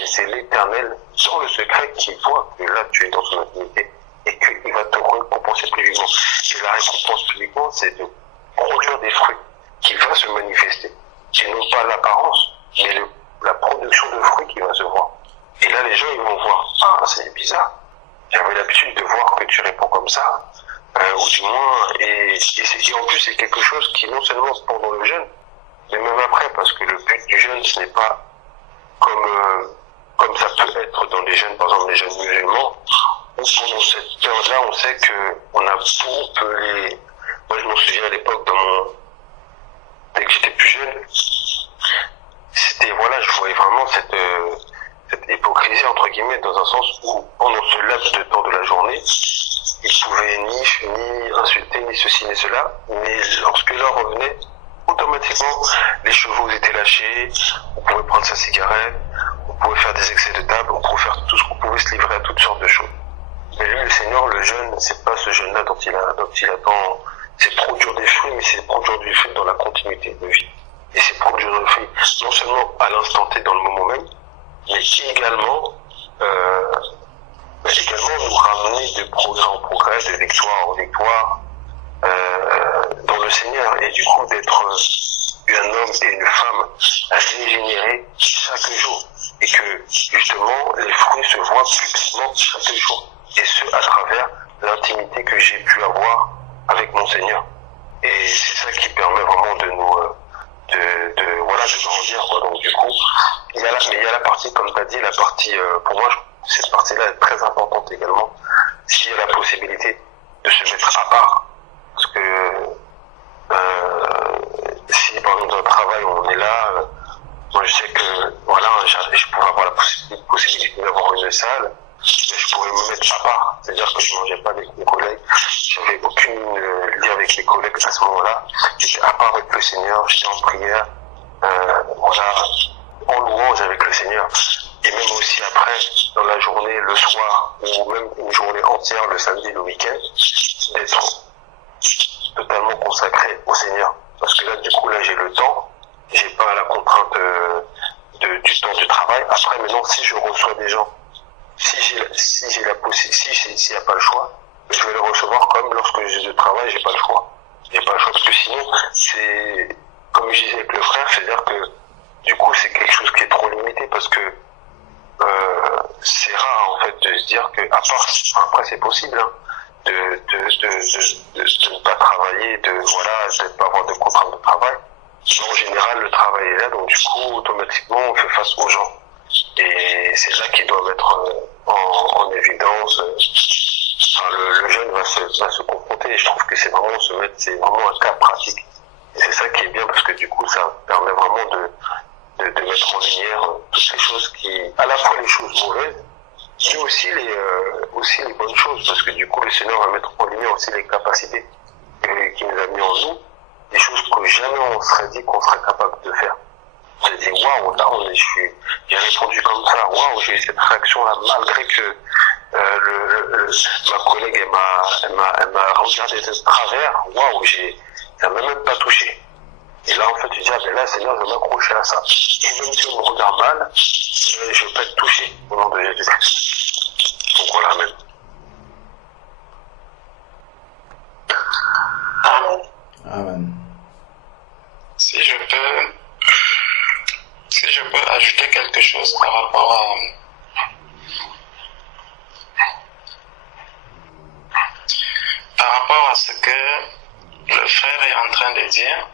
Mais c'est l'Éternel, dans le secret, qui voit que là tu es dans son intimité et qu'il va te récompenser publiquement. Et la récompense publiquement, c'est de produire des fruits qui va se manifester. C'est non pas l'apparence, mais la production de fruits qui va se voir. Et là, les gens, ils vont voir, ah, c'est bizarre. J'avais l'habitude de voir que tu réponds comme ça, ou du moins, et en plus, c'est quelque chose qui, non seulement pendant le jeûne, mais même après, parce que le but du jeûne, ce n'est pas comme ça peut être dans les jeûnes, par exemple, les jeûnes musulmans, où pendant cette période-là, on sait qu'on a moi, je m'en souviens à l'époque, dès que j'étais plus jeune, c'était, voilà, je voyais vraiment cette hypocrisie, entre guillemets, dans un sens où, pendant ce laps de temps de la journée, ils pouvaient ni insulter, ni ceci, ni cela, mais lorsque l'heure revenait, automatiquement, les chevaux étaient lâchés, on pouvait prendre sa cigarette, on pouvait faire des excès de table, on pouvait faire tout ce qu'on pouvait, se livrer à toutes sortes de choses. Mais lui, le Seigneur, le jeûne, c'est pas ce jeûne-là dont il attend, c'est produire des fruits, mais c'est produire du fruit dans la continuité de vie. Et c'est produire du fruit, non seulement à l'instant T, dans le moment même, mais qui également nous ramener de progrès en progrès, de victoire en victoire, dans le Seigneur, et du coup d'être un homme et une femme régénérés chaque jour, et que justement les fruits se voient publiquement chaque jour, et ce à travers l'intimité que j'ai pu avoir avec mon Seigneur. Et c'est ça qui permet vraiment de nous de grandir, quoi. Donc du coup, il y a la partie, comme tu as dit, la partie, pour moi, cette partie-là est très importante également. S'il y a la possibilité de se mettre à part, parce que si par exemple dans le travail on est là, moi je sais que voilà, je pourrais avoir la possibilité d'avoir une salle, mais je pourrais me mettre à part, c'est-à-dire que je ne mangeais pas avec mes collègues, j'avais aucune lien avec mes collègues à ce moment-là, j'étais à part avec le Seigneur, j'étais en prière, voilà, en louange avec le Seigneur. Et même aussi après, dans la journée, le soir, ou même une journée entière, le samedi, le week-end, d'être totalement consacré au Seigneur. Parce que là, du coup, là, j'ai le temps, j'ai pas la contrainte du temps du travail. Après, maintenant, si je reçois des gens, s'il n'y a pas le choix, je vais les recevoir comme lorsque j'ai du travail, j'ai pas le choix. J'ai pas le choix, parce que sinon, c'est, comme je disais avec le frère, c'est-à-dire que, du coup, c'est quelque chose qui est trop limité, parce que c'est rare en fait de se dire que, à part, après c'est possible, hein, de ne pas travailler, de ne pas avoir de contraintes de travail. Mais en général, le travail est là, donc du coup, automatiquement, on fait face aux gens. Et c'est là qu'il doit mettre en évidence. Enfin, le jeune va se confronter, et je trouve que c'est vraiment un cas pratique. Et c'est ça qui est bien, parce que du coup, ça permet vraiment de mettre en lumière toutes les choses à la fois les choses mauvaises, mais aussi les bonnes choses, parce que du coup le Seigneur va mettre en lumière aussi les capacités qu'il nous a mis en nous, des choses que jamais on serait dit qu'on serait capable de faire. J'ai dit waouh, là j'ai répondu comme ça, waouh, j'ai eu cette réaction là, malgré que ma collègue elle m'a regardé de travers, waouh, ça m'a même pas touché. Et là, en fait, tu dis, ah ben là, Seigneur, je vais m'accrocher à ça. Et même si on me regarde mal, je vais pas être touché au nom de Jésus. Donc voilà, amen. Amen. Si je peux ajouter quelque chose par rapport à ce que le frère est en train de dire.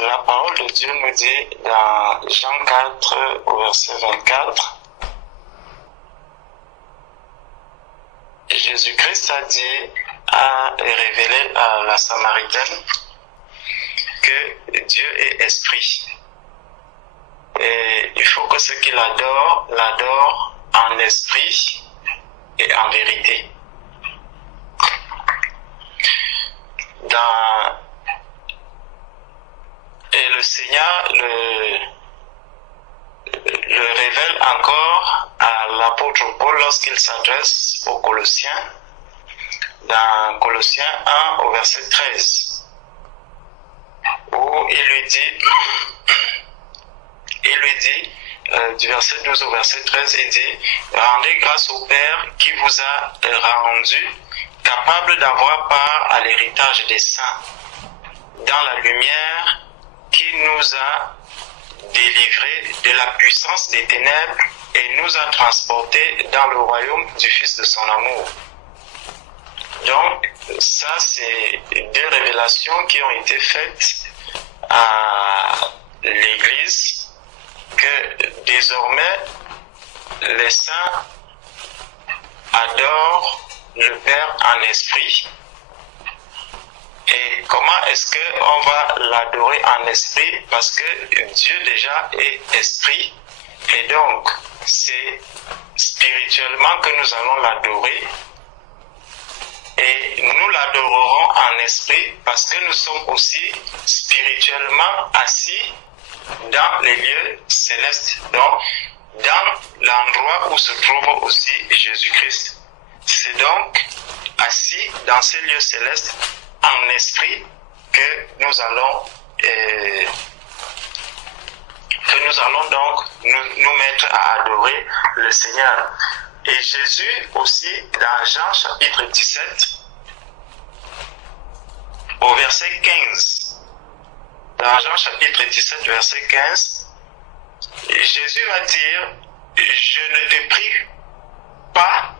La parole de Dieu nous dit dans Jean 4 au verset 24, Jésus-Christ a révélé à la Samaritaine que Dieu est esprit. Et il faut que ceux qui l'adorent en esprit et en vérité. Et le Seigneur le révèle encore à l'apôtre Paul lorsqu'il s'adresse aux Colossiens, dans Colossiens 1 au verset 13, où il lui dit, du verset 12 au verset 13, il dit « Rendez grâce au Père qui vous a rendu capable d'avoir part à l'héritage des saints, dans la lumière qui nous a délivrés de la puissance des ténèbres et nous a transportés dans le royaume du Fils de son amour. » Donc, ça, c'est deux révélations qui ont été faites à l'Église, que désormais, les saints adorent le Père en esprit. Et comment est-ce qu'on va l'adorer en esprit? Parce que Dieu déjà est esprit. Et donc, c'est spirituellement que nous allons l'adorer. Et nous l'adorerons en esprit parce que nous sommes aussi spirituellement assis dans les lieux célestes. Donc, dans l'endroit où se trouve aussi Jésus-Christ. C'est donc assis dans ces lieux célestes en esprit que nous allons donc nous mettre à adorer le Seigneur. Et Jésus aussi, dans Jean chapitre 17, au verset 15, dans Jean chapitre 17, verset 15, Jésus va dire, je ne te prie pas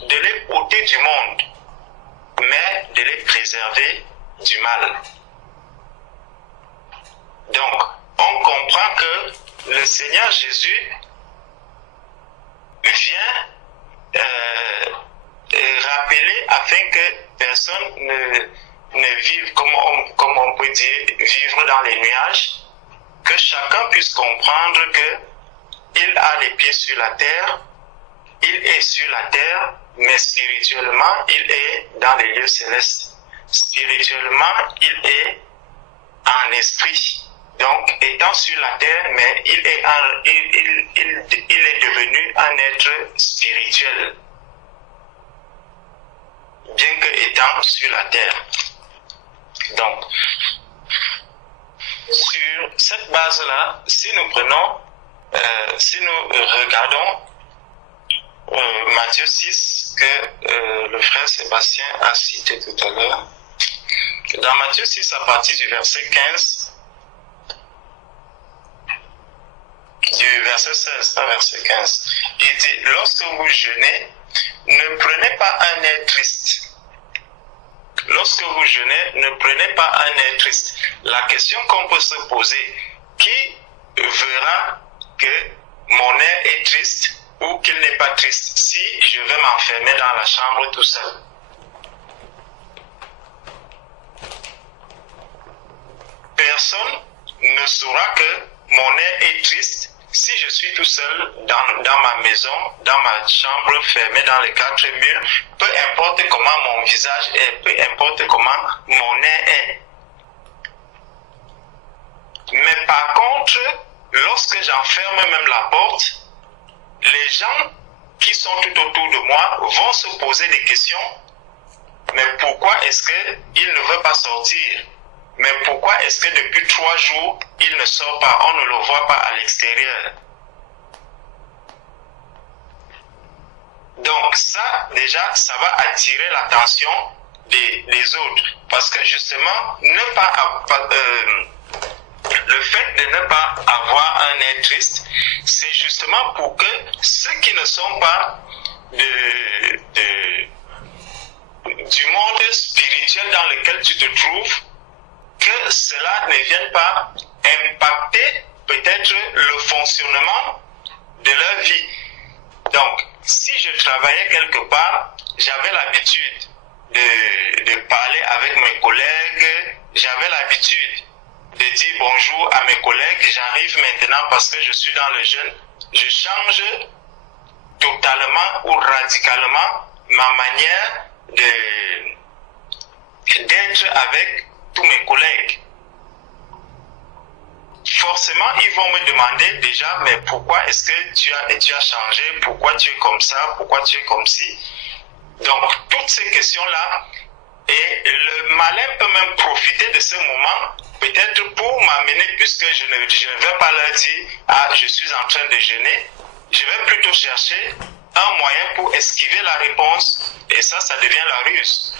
de les ôter du monde, mais de les préserver du mal. Donc, on comprend que le Seigneur Jésus vient rappeler afin que personne ne vive, comme on peut dire, vivre dans les nuages, que chacun puisse comprendre qu'il a les pieds sur la terre, il est sur la terre, mais spirituellement, il est dans les lieux célestes. Spirituellement, il est en esprit. Donc, étant sur la terre, mais il est devenu un être spirituel, bien que étant sur la terre. Donc, sur cette base-là, si nous regardons Matthieu 6, que le frère Sébastien a cité tout à l'heure, dans Matthieu 6, à partir du verset 15, du verset 16, pas verset 15, il dit, lorsque vous jeûnez, ne prenez pas un air triste. Lorsque vous jeûnez, ne prenez pas un air triste. La question qu'on peut se poser, qui verra que mon air est triste ou qu'il n'est pas triste si je vais m'enfermer dans la chambre tout seul? Personne ne saura que mon air est triste si je suis tout seul dans ma maison, dans ma chambre fermée dans les quatre murs, peu importe comment mon visage est, peu importe comment mon air est. Mais par contre, lorsque j'enferme même la porte, les gens qui sont tout autour de moi vont se poser des questions. Mais pourquoi est-ce qu'il ne veut pas sortir? Mais pourquoi est-ce que depuis 3 jours, il ne sort pas? On ne le voit pas à l'extérieur. Donc ça, déjà, ça va attirer l'attention des autres. Parce que justement, le fait de ne pas avoir un air triste, c'est justement pour que ceux qui ne sont pas du monde spirituel dans lequel tu te trouves, que cela ne vienne pas impacter peut-être le fonctionnement de leur vie. Donc, si je travaillais quelque part, j'avais l'habitude de parler avec mes collègues, j'avais l'habitude de dire bonjour à mes collègues, j'arrive maintenant parce que je suis dans le jeûne, je change totalement ou radicalement ma manière d'être avec tous mes collègues. Forcément, ils vont me demander déjà, mais pourquoi est-ce que tu as changé? Pourquoi tu es comme ça? Pourquoi tu es comme ci? Donc, toutes ces questions-là, et le malin peut même profiter de ce moment, peut-être pour m'amener, puisque je ne vais pas leur dire, ah, je suis en train de jeûner, je vais plutôt chercher un moyen pour esquiver la réponse, et ça devient la ruse.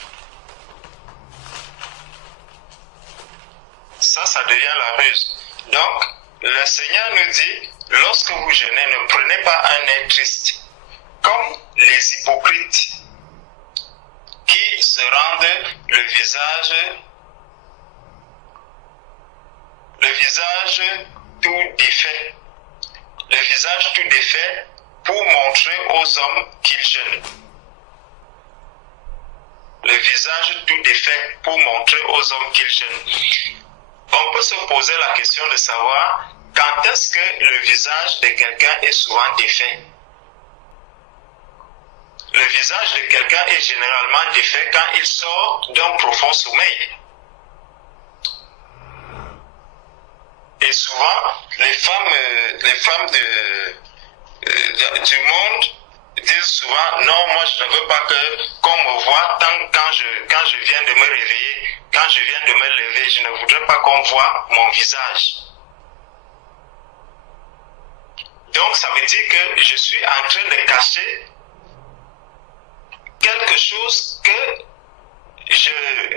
Ça devient la ruse. Donc, le Seigneur nous dit, lorsque vous jeûnez, ne prenez pas un air triste, comme les hypocrites qui se rendent le visage tout défait. Le visage tout défait pour montrer aux hommes qu'ils jeûnent. Le visage tout défait pour montrer aux hommes qu'ils jeûnent. On peut se poser la question de savoir quand est-ce que le visage de quelqu'un est souvent défait. Le visage de quelqu'un est généralement défait quand il sort d'un profond sommeil. Et souvent, les femmes du monde disent souvent, non, moi je ne veux pas qu'on me voie quand je viens de me réveiller, quand je viens de me lever, je ne voudrais pas qu'on voie mon visage. Donc ça veut dire que je suis en train de cacher quelque chose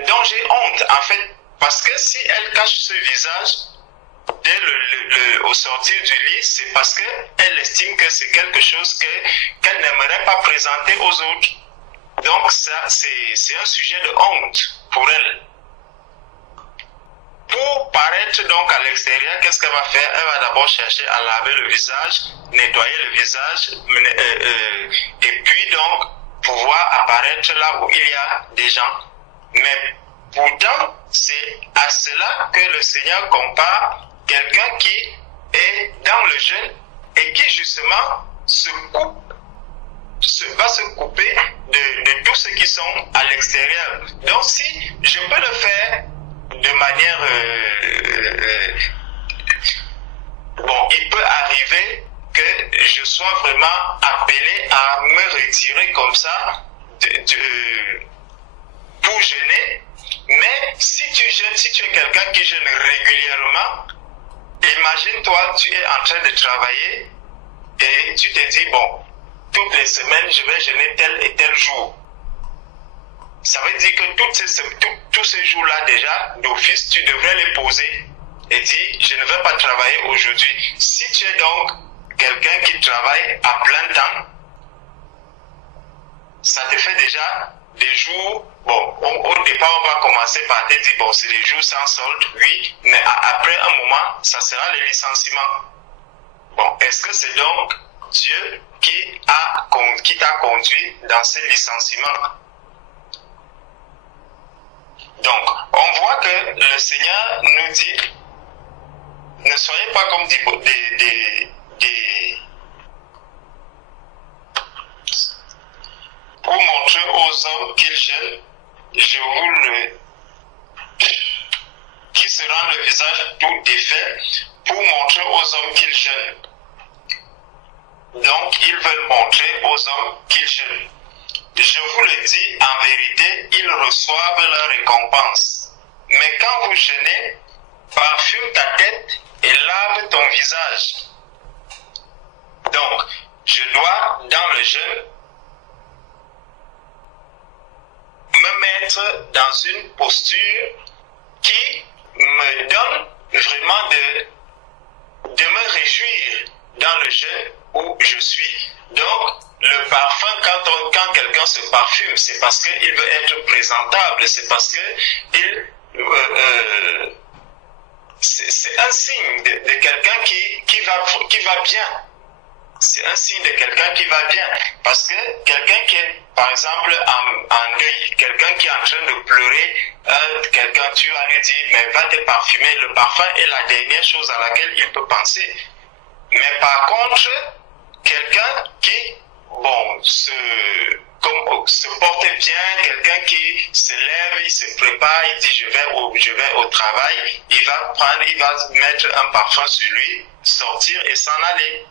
dont j'ai honte en fait, parce que si elle cache ce visage dès au sortir du lit, c'est parce qu'elle estime que c'est quelque chose qu'elle n'aimerait pas présenter aux autres. Donc ça, c'est un sujet de honte pour elle. Pour paraître apparaître donc à l'extérieur, qu'est-ce qu'elle va faire? Elle va d'abord chercher à laver le visage, nettoyer le visage, et puis donc pouvoir apparaître là où il y a des gens. Mais pourtant, c'est à cela que le Seigneur compare quelqu'un qui est dans le jeûne et qui justement va se couper de tous ceux qui sont à l'extérieur. Donc si je peux le faire de manière... bon, il peut arriver que je sois vraiment appelé à me retirer comme ça pour jeûner. Mais si tu jeûnes, si tu es quelqu'un qui jeûne régulièrement, imagine-toi, tu es en train de travailler et tu te dis, bon, toutes les semaines, je vais jeûner tel et tel jour. Ça veut dire que tous ces jours-là, déjà, d'office, tu devrais les poser et dire, je ne vais pas travailler aujourd'hui. Si tu es donc quelqu'un qui travaille à plein temps, ça te fait déjà des jours, bon, au départ, on va commencer par te dire, bon, c'est des jours sans solde, oui, mais après un moment, ça sera le licenciement. Bon, est-ce que c'est donc Dieu qui t'a conduit dans ce licenciement? Donc, on voit que le Seigneur nous dit, ne soyez pas comme pour montrer aux hommes qu'ils jeûnent, je vous le qui se rend le visage tout défait pour montrer aux hommes qu'ils jeûnent. Donc, ils veulent montrer aux hommes qu'ils jeûnent. Je vous le dis, en vérité, ils reçoivent leur récompense. Mais quand vous jeûnez, parfume ta tête et lave ton visage. Donc, je dois, dans le jeûne, me mettre dans une posture qui me donne vraiment de me réjouir dans le jeûne où je suis. Donc, le parfum, quand quelqu'un se parfume, c'est parce qu'il veut être présentable, c'est parce que c'est un signe de quelqu'un qui va bien. C'est un signe de quelqu'un qui va bien. Parce que quelqu'un qui est, par exemple, en deuil, quelqu'un qui est en train de pleurer, quelqu'un, tu vas lui dire, mais va te parfumer. Le parfum est la dernière chose à laquelle il peut penser. Mais par contre, quelqu'un qui, bon, se porte bien, quelqu'un qui se lève, il se prépare, il dit je vais au travail, il va mettre un parfum sur lui, sortir et s'en aller.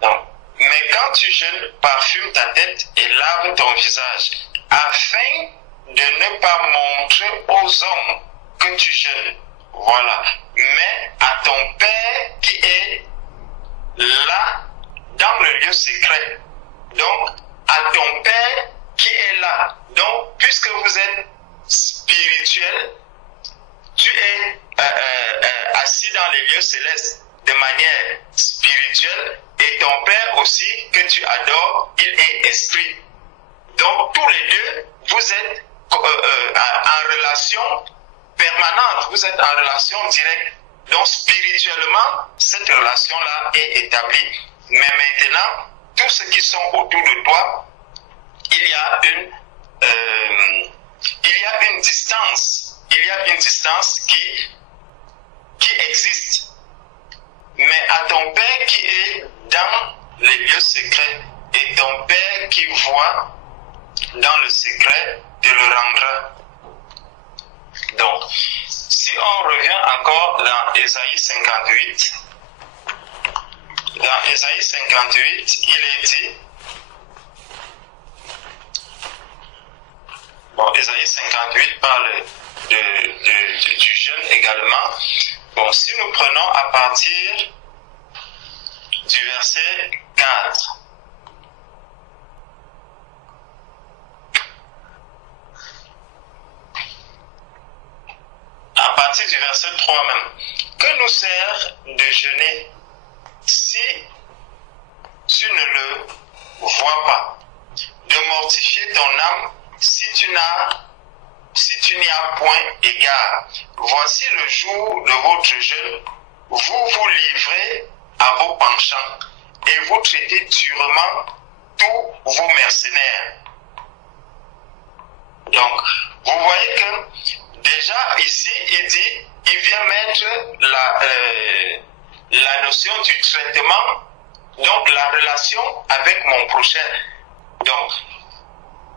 Donc, mais quand tu jeûnes, parfume ta tête et lave ton visage, afin de ne pas montrer aux hommes que tu jeûnes. Voilà. Mais à ton Père qui est là, dans le lieu secret. Donc, à ton Père qui est là. Donc, puisque vous êtes spirituel, tu es assis dans les lieux célestes de manière spirituelle, et ton Père aussi, que tu adores, il est esprit. Donc, tous les deux, vous êtes en relation permanente, vous êtes en relation directe. Donc, spirituellement, cette relation-là est établie. Mais maintenant, tous ceux qui sont autour de toi, il y a une distance. Il y a une distance qui existe. Mais à ton Père qui est dans les lieux secrets, et ton Père qui voit dans le secret te le rendra. Donc, si on revient encore dans Ésaïe 58, dans Ésaïe 58, il est dit, bon, Ésaïe 58 parle du jeûne également. Bon, si nous prenons à partir du verset 4, à partir du verset 3 même, que nous sert de jeûner si tu ne le vois pas, de mortifier ton âme si tu si tu n'y as point égard. Voici le jour de votre jeûne, vous vous livrez à vos penchants et vous traitez durement tous vos mercenaires. Donc, vous voyez que déjà ici, il vient mettre la notion du traitement, donc la relation avec mon prochain. Donc,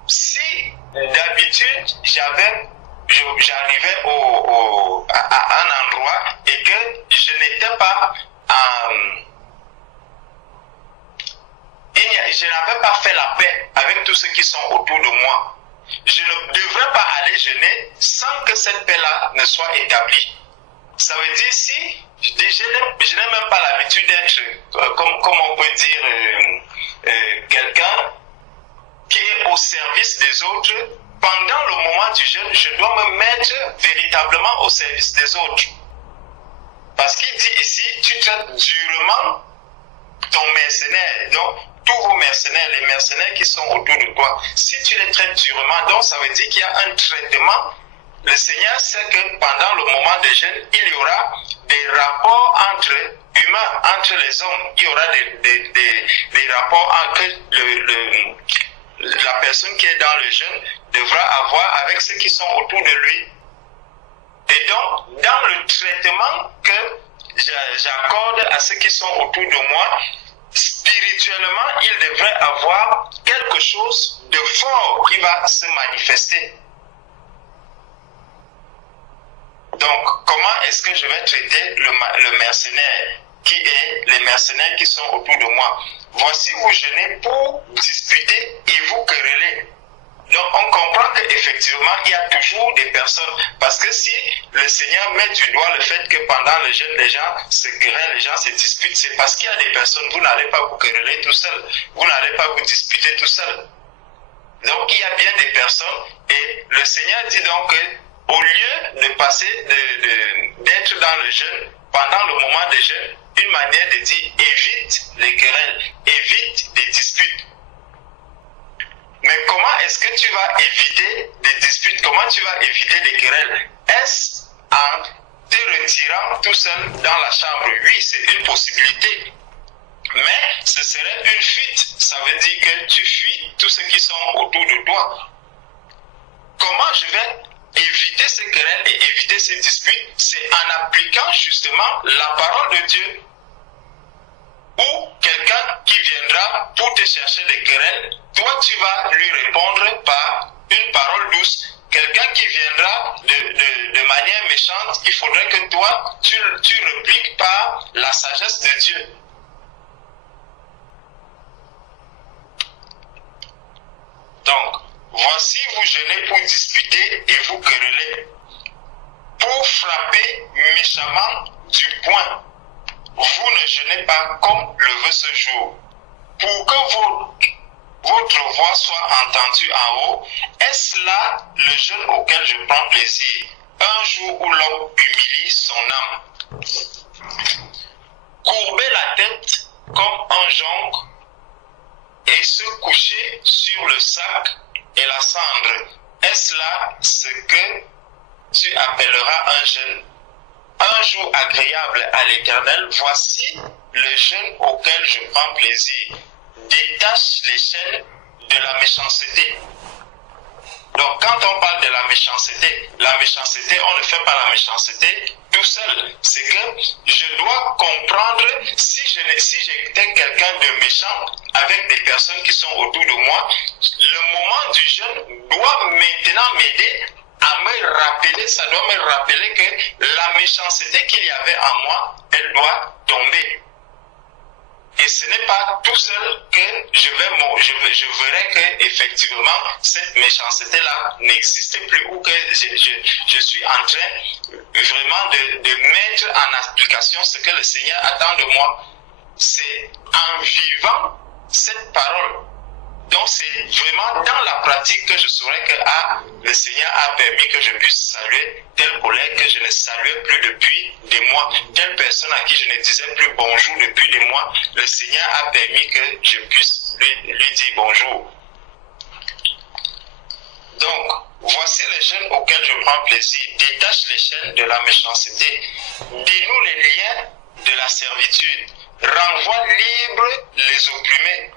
si d'habitude j'arrivais à un endroit et que je n'étais pas je n'avais pas fait la paix avec tous ceux qui sont autour de moi, je ne devrais pas aller jeûner sans que cette paix-là ne soit établie. Ça veut dire si je n'ai même pas l'habitude d'être, comme on peut dire, quelqu'un qui est au service des autres, pendant le moment du jeûne, je dois me mettre véritablement au service des autres. Parce qu'il dit ici, tu traites durement ton mercenaire, donc tous vos mercenaires, les mercenaires qui sont autour de toi, si tu les traites durement, donc ça veut dire qu'il y a un traitement. Le Seigneur sait que pendant le moment de jeûne, il y aura des rapports entre humains, entre les hommes. Il y aura des rapports entre la personne qui est dans le jeûne devra avoir avec ceux qui sont autour de lui. Et donc, dans le traitement que j'accorde à ceux qui sont autour de moi, spirituellement, il devrait avoir quelque chose de fort qui va se manifester. Donc, comment est-ce que je vais traiter le mercenaire qui est les mercenaires qui sont autour de moi? Voici vous jeûnez pour disputer et vous quereller. Donc, on comprend qu'effectivement, il y a toujours des personnes. Parce que si le Seigneur met du doigt le fait que pendant le jeûne, les gens se querellent, les gens se disputent, c'est parce qu'il y a des personnes, vous n'allez pas vous quereller tout seul. Vous n'allez pas vous disputer tout seul. Donc, il y a bien des personnes. Et le Seigneur dit donc que, au lieu de passer, d'être dans le jeûne, pendant le moment de jeûne, une manière de dire évite les querelles, évite les disputes. Mais comment est-ce que tu vas éviter des disputes? Comment tu vas éviter des querelles? Est-ce en te retirant tout seul dans la chambre? Oui, c'est une possibilité. Mais ce serait une fuite. Ça veut dire que tu fuis tous ceux qui sont autour de toi. Comment je vais éviter ces querelles et éviter ces disputes? C'est en appliquant justement la parole de Dieu. Ou quelqu'un qui viendra pour te chercher des querelles, toi tu vas lui répondre par une parole douce. Quelqu'un qui viendra de manière méchante, il faudrait que toi tu répliques par la sagesse de Dieu. Donc, voici vous jeûnez pour disputer et vous quereller, pour frapper méchamment du poing. Vous ne jeûnez pas comme le veut ce jour, pour que votre voix soit entendue en haut. Est-ce là le jeûne auquel je prends plaisir, un jour où l'homme humilie son âme? Courber la tête comme un jonc et se coucher sur le sac et la cendre, est-ce là ce que tu appelleras un jeûne? Un jour agréable à l'Éternel, voici le jeûne auquel je prends plaisir. Détache les chaînes de la méchanceté. Donc quand on parle de la méchanceté, on ne fait pas la méchanceté tout seul. C'est que je dois comprendre si j'étais quelqu'un de méchant avec des personnes qui sont autour de moi, le moment du jeûne doit maintenant m'aider à me rappeler, ça doit me rappeler que la méchanceté qu'il y avait en moi, elle doit tomber. Et ce n'est pas tout seul que je verrai que effectivement cette méchanceté-là n'existe plus ou que je suis en train vraiment de mettre en application ce que le Seigneur attend de moi. C'est en vivant cette parole. Donc c'est vraiment dans la pratique que je saurais que le Seigneur a permis que je puisse saluer tel collègue que je ne saluais plus depuis des mois, telle personne à qui je ne disais plus bonjour depuis des mois. Le Seigneur a permis que je puisse lui dire bonjour. Donc, voici les chaînes auxquelles je prends plaisir. Détache les chaînes de la méchanceté. Dénoue les liens de la servitude. Renvoie libres les opprimés.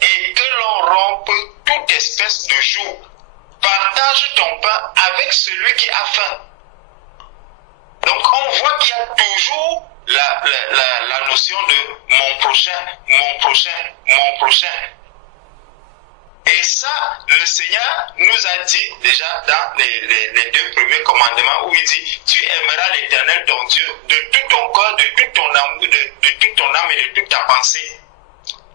Et que l'on rompe toute espèce de joug. Partage ton pain avec celui qui a faim. Donc on voit qu'il y a toujours la notion de mon prochain, mon prochain, mon prochain. Et ça, le Seigneur nous a dit déjà dans les 2 premiers commandements où il dit, tu aimeras l'Éternel ton Dieu de tout ton corps, de toute ton âme, de toute ton âme et de toute ta pensée.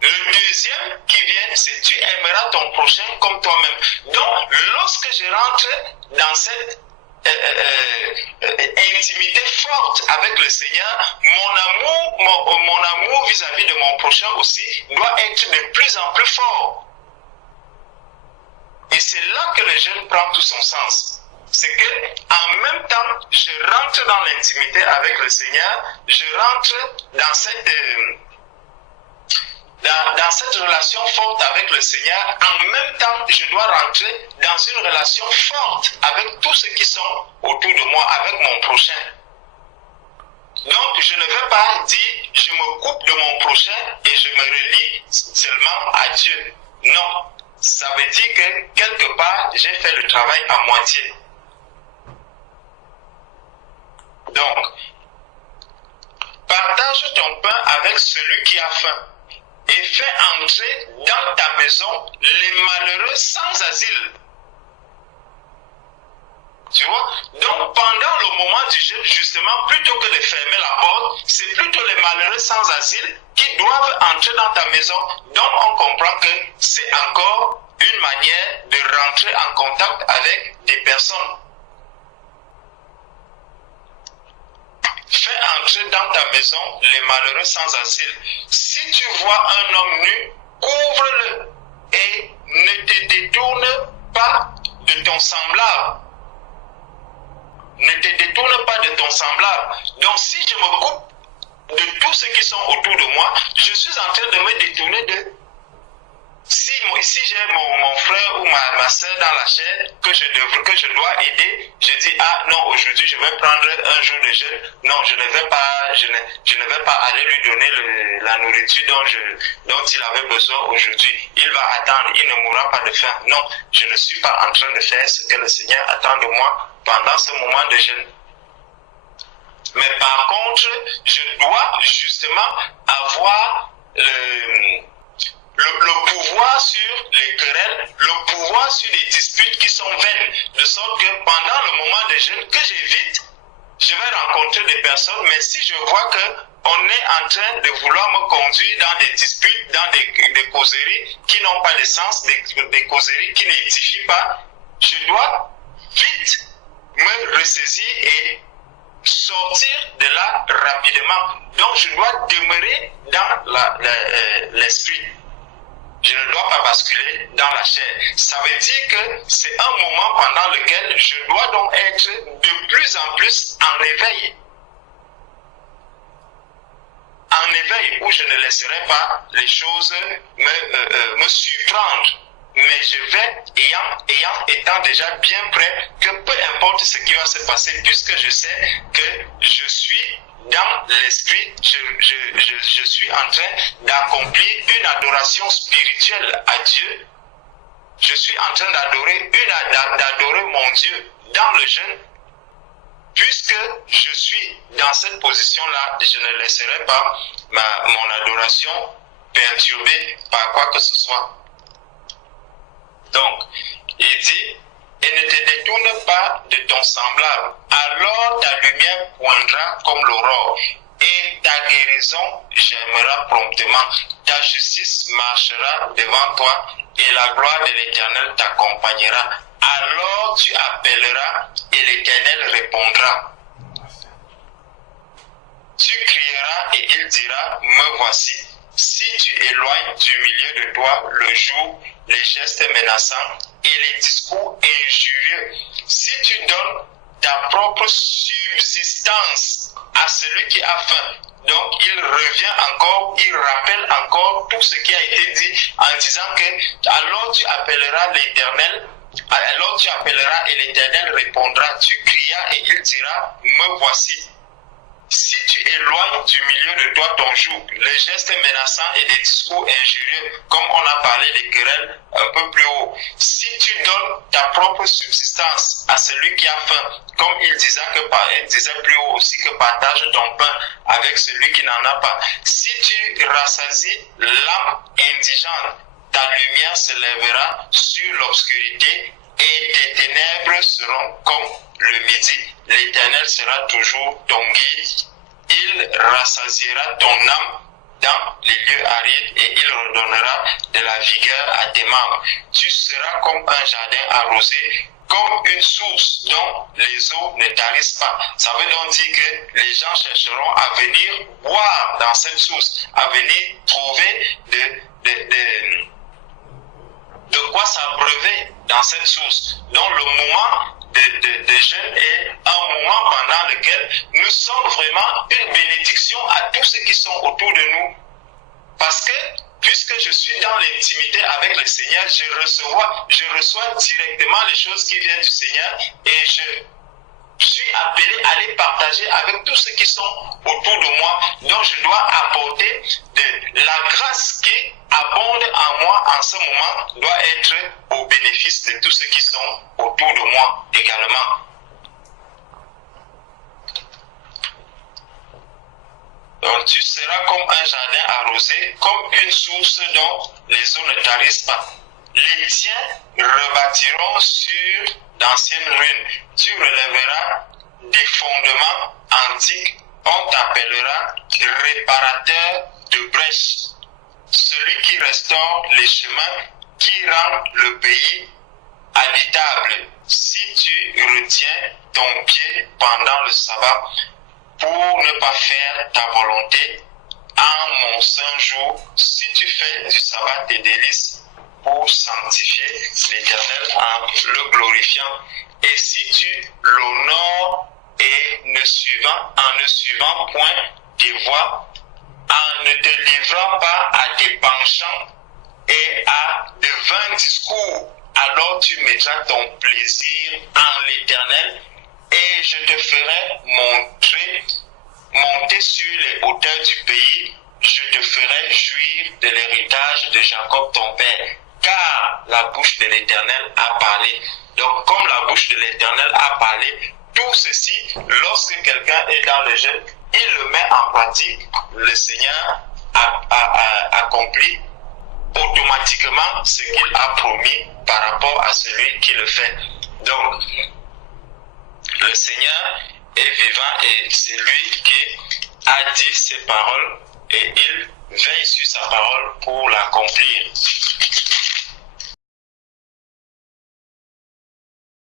Le deuxième qui vient, c'est tu aimeras ton prochain comme toi-même. Donc, lorsque je rentre dans cette intimité forte avec le Seigneur, mon amour vis-à-vis de mon prochain aussi doit être de plus en plus fort. Et c'est là que le jeûne prend tout son sens. C'est que en même temps, je rentre dans l'intimité avec le Seigneur, je rentre dans cette relation forte avec le Seigneur. En même temps, je dois rentrer dans une relation forte avec tous ceux qui sont autour de moi, avec mon prochain. Donc, je ne vais pas dire, je me coupe de mon prochain et je me relie seulement à Dieu. Non. Ça veut dire que quelque part, j'ai fait le travail à moitié. Donc, partage ton pain avec celui qui a faim et fais entrer dans ta maison les malheureux sans asile. Tu vois? Donc, pendant le moment du jeûne, justement, plutôt que de fermer la porte, c'est plutôt les malheureux sans asile qui doivent entrer dans ta maison. Donc, on comprend que c'est encore une manière de rentrer en contact avec des personnes. Fais entrer dans ta maison les malheureux sans asile. Si tu vois un homme nu, couvre-le et ne te détourne pas de ton semblable. Ne te détourne pas de ton semblable. Donc si je me coupe de tous ceux qui sont autour de moi, je suis en train de me détourner d'eux. Si j'ai mon frère ou ma soeur dans la chair que je dois aider, je dis ah non, aujourd'hui je vais prendre un jour de jeûne. Non, je ne vais pas aller lui donner la nourriture dont il avait besoin aujourd'hui. Il va attendre, il ne mourra pas de faim. Non, je ne suis pas en train de faire ce que le Seigneur attend de moi pendant ce moment de jeûne. Mais par contre, je dois justement avoir le pouvoir sur les querelles, le pouvoir sur les disputes qui sont vaines, de sorte que pendant le moment de jeûne que j'évite, je vais rencontrer des personnes, mais si je vois qu'on est en train de vouloir me conduire dans des disputes, dans des causeries qui n'ont pas de sens, des causeries qui n'édifient pas, je dois vite me ressaisir et sortir de là rapidement. Donc je dois demeurer dans l'esprit. Je ne dois pas basculer dans la chair. Ça veut dire que c'est un moment pendant lequel je dois donc être de plus en plus en réveil. En éveil, où je ne laisserai pas les choses me surprendre. Mais je vais, étant déjà bien prêt, que peu importe ce qui va se passer, puisque je sais que je suis dans l'esprit, je suis en train d'accomplir une adoration spirituelle à Dieu. Je suis en train d'adorer mon Dieu dans le jeûne. Puisque je suis dans cette position-là, je ne laisserai pas mon adoration perturbée par quoi que ce soit. Donc, il dit, et ne te détourne pas de ton semblable, alors ta lumière poindra comme l'aurore, et ta guérison germera promptement, ta justice marchera devant toi, et la gloire de l'Éternel t'accompagnera. Alors tu appelleras, et l'Éternel répondra. Tu crieras, et il dira, me voici. Si tu éloignes du milieu de toi le joug, les gestes menaçants et les discours injurieux, si tu donnes ta propre subsistance à celui qui a faim, donc il revient encore, il rappelle encore tout ce qui a été dit en disant que alors tu appelleras l'Éternel Alors tu appelleras et l'Éternel répondra. Tu crieras et il dira, me voici. Si tu éloignes du milieu de toi ton joug, les gestes menaçants et les discours injurieux, comme on a parlé des querelles un peu plus haut, si tu donnes ta propre subsistance à celui qui a faim, comme il disait plus haut aussi que partage ton pain avec celui qui n'en a pas, si tu rassasies l'âme indigente, ta lumière se lèvera sur l'obscurité et tes ténèbres seront comme le midi. L'Éternel sera toujours ton guide. Il rassasiera ton âme dans les lieux arides et il redonnera de la vigueur à tes membres. Tu seras comme un jardin arrosé, comme une source dont les eaux ne tarissent pas. Ça veut donc dire que les gens chercheront à venir boire dans cette source, à venir trouver de quoi s'abreuver dans cette source. Donc le moment de jeûne est un moment pendant lequel nous sommes vraiment une bénédiction à tous ceux qui sont autour de nous. Parce que puisque je suis dans l'intimité avec le Seigneur, je reçois directement les choses qui viennent du Seigneur et je suis appelé à les partager avec tous ceux qui sont autour de moi. Donc je dois apporter la grâce qui abonde en moi en ce moment, doit être au bénéfice de tous ceux qui sont autour de moi également. Donc tu seras comme un jardin arrosé, comme une source dont les eaux ne tarissent pas. Les tiens rebâtiront sur d'anciennes ruines. Tu relèveras des fondements antiques. On t'appellera réparateur de brèches. Celui qui restaure les chemins, qui rend le pays habitable. Si tu retiens ton pied pendant le sabbat pour ne pas faire ta volonté en mon saint jour, si tu fais du sabbat tes délices pour sanctifier l'Éternel en le glorifiant, et si tu l'honores et en ne suivant point tes voies, en ne te livrant pas à tes penchants et à de vains discours, alors tu mettras ton plaisir en l'Éternel et je te ferai monter sur les hauteurs du pays, je te ferai jouir de l'héritage de Jacob ton père, car la bouche de l'Éternel a parlé. Donc comme la bouche de l'Éternel a parlé, tout ceci, lorsque quelqu'un est dans le jeûne, il le met en pratique, le Seigneur accomplit automatiquement ce qu'il a promis par rapport à celui qui le fait. Donc, le Seigneur est vivant et c'est lui qui a dit ses paroles et il veille sur sa parole pour l'accomplir.